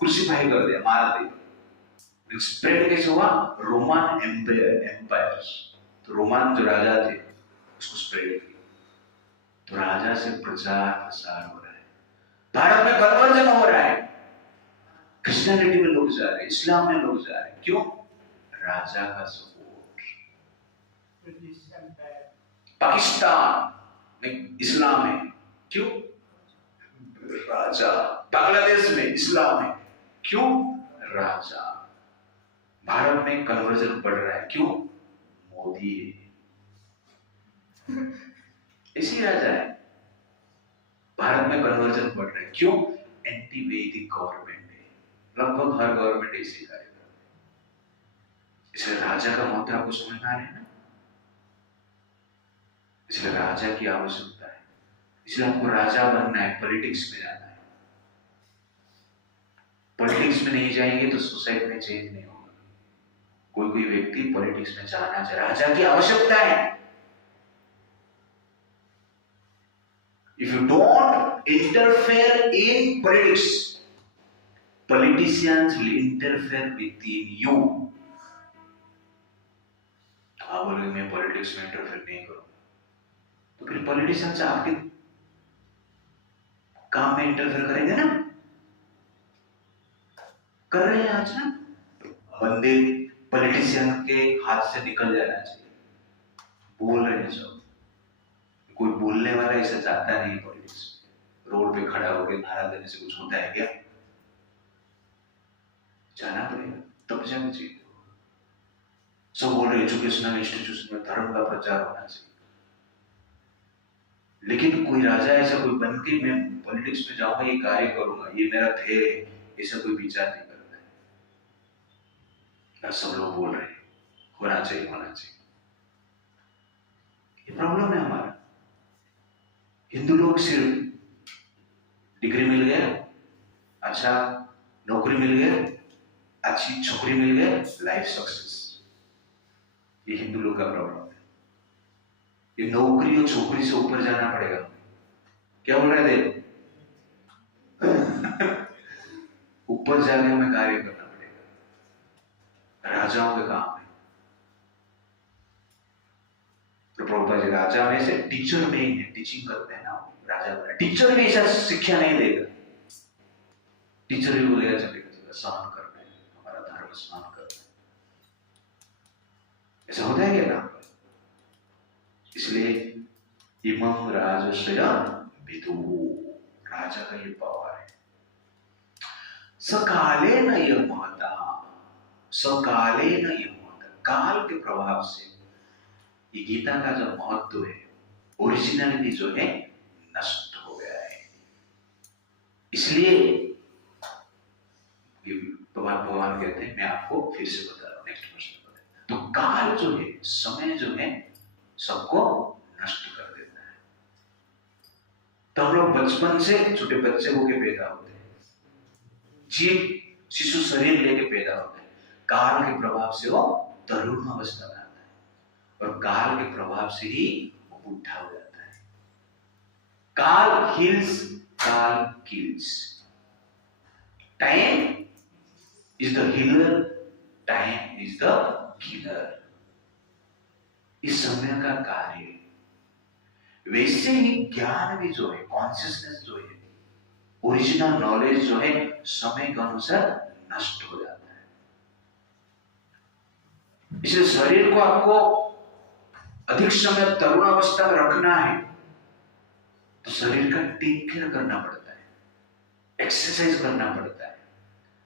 क्रूसीफाई कर दिया, मार दिया। स्प्रेड कैसे हुआ? रोमन एम्पायर, तो रोमन जो राजा थे उसको स्प्रेड किया, तो राजा से प्रचार प्रसार हो रहा है। भारत में कन्वर्जन हो रहा है, क्रिश्चियनिटी में लोग जा रहे हैं, इस्लाम में लोग जा रहे हैं। क्यों? राजा का सपोर्ट। पाकिस्तान में इस्लाम है, क्यों? राजा। बांग्लादेश में इस्लाम है, क्यों? राजा। भारत में कन्वर्जन बढ़ रहा है, क्यों? मोदी है, इसी राजा है। भारत में कन्वर्जन बढ़ रहा है, क्यों? एंटी वैदिक गवर्नमेंट है, लगभग हर गवर्नमेंट ऐसे कार्य कर रही है। इसलिए राजा का महत्व आपको समझ में आ रहा है ना? इसलिए राजा की आवश्यकता है। इसलिए हमको राजा बनना है, पॉलिटिक्स में जाना है। पॉलिटिक्स में नहीं जाएंगे तो सोसाइटी में चेंज नहीं होगा। कोई कोई व्यक्ति पॉलिटिक्स में जाना चाहिए, राजा की आवश्यकता है। If you don't interfere in politics, politicians will interfere within you. आप बोलोगे मैं पॉलिटिक्स में इंटरफेयर नहीं करूंगा, तो फिर पॉलिटिशियंस आपके काम में इंटरफेयर करेंगे ना। कर रहे हैं आज ना। मंदिर पॉलिटिशियन के हाथ से निकल जाना चाहिए, बोल रहे हैं सब। कोई बोलने वाला ऐसा चाहता नहीं। पॉलिटिक्स रोड पे खड़ा होकर नारा देने से कुछ होता है क्या? जाना पड़ेगा, तब जाना चाहिए। सब बोल रहे एजुकेशनल इंस्टीट्यूशन में धर्म का प्रचार होना चाहिए, लेकिन कोई राजा ऐसा कोई बन के मैं पॉलिटिक्स में जाऊंगा, ये कार्य करूंगा, ये मेरा ध्येय है, ऐसा कोई विचार नहीं करता है ना। सब लोग बोल रहे हैं होना चाहिए होना चाहिए। ये प्रॉब्लम है हमारा। हिंदू लोग सिर्फ डिग्री मिल गया, अच्छा नौकरी मिल गया, अच्छी छोकरी मिल गया, लाइफ सक्सेस। ये हिंदू लोग का प्रॉब्लम है। ये नौकरी और छोकरी से ऊपर जाना पड़ेगा। क्या बोल रहे थे? ऊपर जाके हमें कार्य करना पड़ेगा, राजाओं के काम है। तो प्रभुपाद जी राजा में से टीचर में ही है, टीचिंग करते हैं ना राजा बना। टीचर भी ऐसा शिक्षा नहीं देगा। टीचर भी बोलेगा चलेगा सहन करना है, हमारा धर्म सहन करना है। ऐसा होता है क्या? इसलिए इमं राजस्य विदुः, राजा का ये पावर है। सकाले न यह महता, सकाले न यह महता, काल के प्रभाव से ये गीता का जो महत्व है, ओरिजिनलिटी जो है नष्ट हो गया है। इसलिए भगवान कहते हैं, मैं आपको फिर से बता रहा हूं, नेक्स्ट प्रश्न बताए। तो काल जो है, समय जो है, सबको नष्ट कर देता है। तो हम लोग बचपन से छोटे बच्चे होके पैदा होते हैं, जीव शिशु शरीर लेके पैदा होते हैं, काल के प्रभाव से वो तरुण अवस्था में आता है, और काल के प्रभाव से ही वो बुढ़ा हो जाता है। काल हील्स, काल kills. Time is the healer, time is the killer। इस समय का कार्य है। वैसे ही ज्ञान भी जो है, कॉन्शियसनेस जो है, ओरिजिनल नॉलेज जो है, समय के अनुसार नष्ट हो जाता है। इसलिए शरीर को आपको अधिक समय तरुण अवस्था में रखना है, तो शरीर का टेक केयर करना पड़ता है, एक्सरसाइज करना पड़ता है,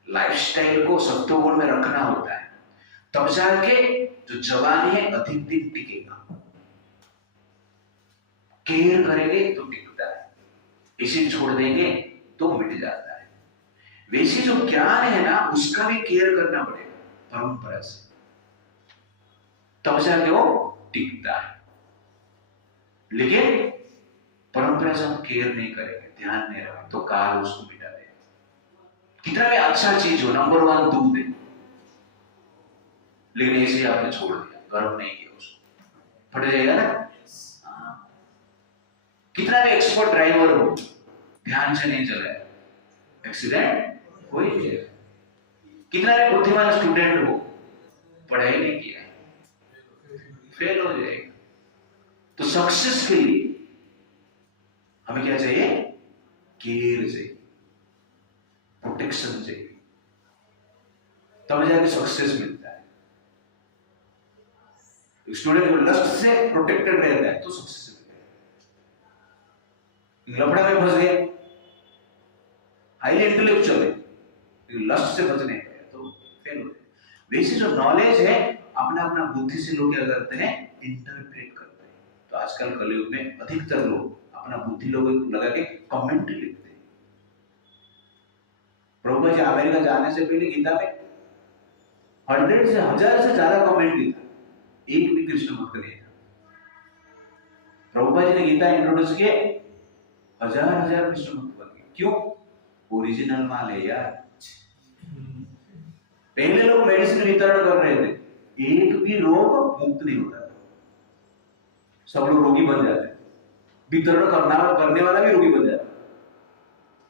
लाइफस्टाइल को सत्वगुण में रखना होता है, तब जाके जो जवानी है अधिक दिन टिकेगा। केयर करेंगे तो टिकता है, इसे छोड़ देंगे तो मिट जाता है। वैसे जो ज्ञान है ना, उसका भी केयर करना पड़ेगा परंपरा से, तब जाके वो टिकता है। लेकिन परंपरा से हम केयर नहीं करेंगे, ध्यान नहीं रखेंगे, तो काल उसको मिटा देगा। कितना भी अच्छा चीज हो, नंबर 1 दूध दे, लेकिन ऐसे ही आपने छोड़ दिया, गर्म नहीं किया, उसको फट जाएगा ना। कितना भी एक्सपर्ट ड्राइवर हो, ध्यान से नहीं चलाया, एक्सीडेंट हो ही जाएगा। कितना भी बुद्धिमान स्टूडेंट हो, पढ़ाई नहीं किया, फेल हो जाएगा। तो सक्सेस के लिए हमें क्या चाहिए? केयर चाहिए, प्रोटेक्शन चाहिए, तब जाके सक्सेस मिलता है। स्टूडेंट को लस्ट से प्रोटेक्टेड रहता है तो सक्सेस मिलता है। लफड़ा में फंस गए, हाईली इंटेलेक्चुअल है, लस्ट से बच नहीं पाया तो फेल हो जाए। वैसे जो नॉलेज है, अपना अपना बुद्धि से लोग क्या करते हैं? इंटरप्रेट करते हैं। तो आजकल कलयुग में अधिकतर लोग अपना बुद्धि लोग लगा के कमेंट लिखते हैं। प्रभुपाद जी अमेरिका जाने से पहले गीता में 100 से 1000 से ज्यादा कमेंट लिखा, एक भी कृष्ण भक्त नहीं था। प्रभुपाद जी ने गीता इंट्रोड्यूस किए, हजार कृष्ण भक्त बन गए। क्यों? ओरिजिनल माल है यार। पहले लोग मेडिसिन वितरण कर रहे थे, एक भी रोग मुक्त नहीं होता, सब लोग रोगी बन जाते, वितरण करने वाला भी रोगी बन जाता,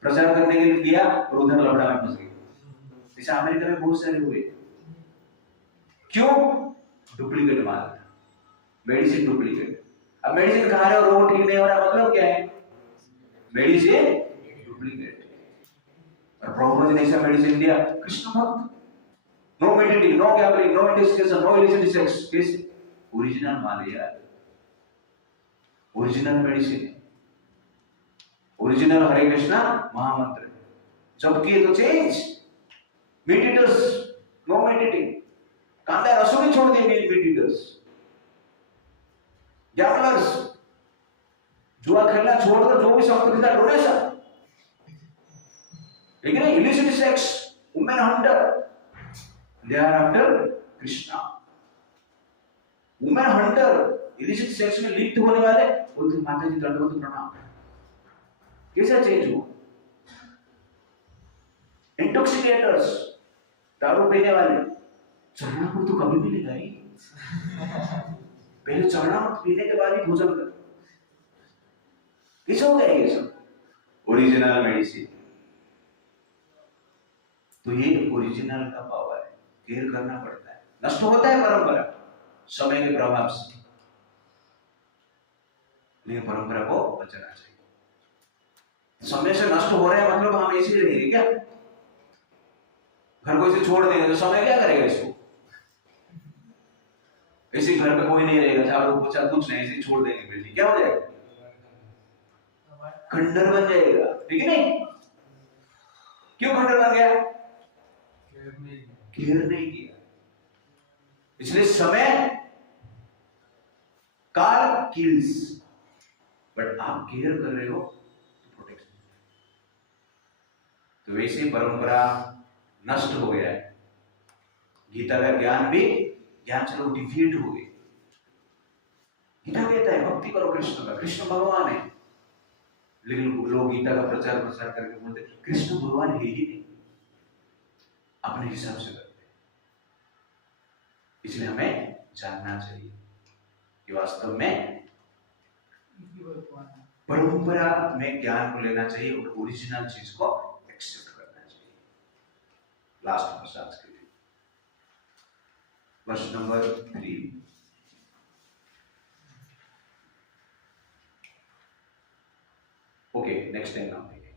प्रचार करने के लिए दिया और उधर लफड़ा में फंस गए। जैसे अमेरिका में बहुत सारे हुए। क्यों? डुप्लीकेट माल, मेडिसिन डुप्लीकेट। अब मेडिसिन खा रहे हो, रोग ठीक नहीं हो रहा, मतलब क्या है? Medicine duplicate. और प्रभु ने ऐसा मेडिसिन दिया, कृष्ण भक्त, no meditating, no gambling, no intoxication, no illicit sex, कैसे? ओरिजिनल माल है यार, original medicine, original Hare Krishna महामंत्र। जबकि तो चेंज, मेडिटेटर्स नो मेडिटेटिंग, कांदा रसोई छोड़ दिए मेडिटेटर्स, गैम्बलर्स जुआ खेलना छोड़कर जो भी सब खरीदा डोनेशन, लेकिन illicit sex, women hunter, they are after Krishna. Women hunter illicit sex में लिप्त होने वाले बोलते माता जी दंडवत प्रणाम। कैसा चेंज हुआ? इंटॉक्सिकेटर्स, दारू पीने वाले, चरणामृत तो कभी मिलेगा ही, पहले चरणामृत पीने के बाद ही भोजन कर। कैसा हो गया ये सब? Original medicine. तो ये ओरिजिनल का पावर है, केयर करना पड़ता है। नष्ट होता है परंपरा समय के प्रभाव से, लेकिन परंपरा को बचाना चाहिए। समय से नष्ट हो रहा है मतलब हम ऐसे ही रहेंगे क्या? घर को इसे छोड़ देंगे तो समय क्या करेगा इसको? ऐसे घर पे कोई नहीं रहेगा, झाड़ू पोछा कुछ नहीं, ऐसे छोड़ देंगे, बिल्डिंग क्या हो जाएगा? खंडर बन जाएगा, ठीक है नहीं? क्यों खंडर बन गया? केयर नहीं किया। इसलिए समय काल किल्स, बट आप केयर कर रहे हो तो प्रोटेक्शन। तो वैसे परंपरा नष्ट हो गया है, गीता का ज्ञान भी, ज्ञान से लोग डिफीट हो गए। गीता कहता है भक्ति करो कृष्ण का, कृष्ण भगवान है, लेकिन लोग गीता का प्रचार प्रसार करके बोलते कृष्ण भगवान है ही नहीं, अपने हिसाब से करते। इसलिए हमें जानना चाहिए कि वास्तव में परंपरा में ज्ञान को लेना चाहिए और ओरिजिनल चीज को एक्सेप्ट करना चाहिए। लास्ट वर्ष आज के लिए, वर्ष नंबर 3। ओके, नेक्स्ट टाइम हम देखेंगे।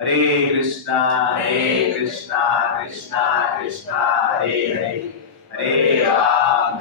हरे कृष्णा कृष्णा कृष्णा हरे हरे, हरे राम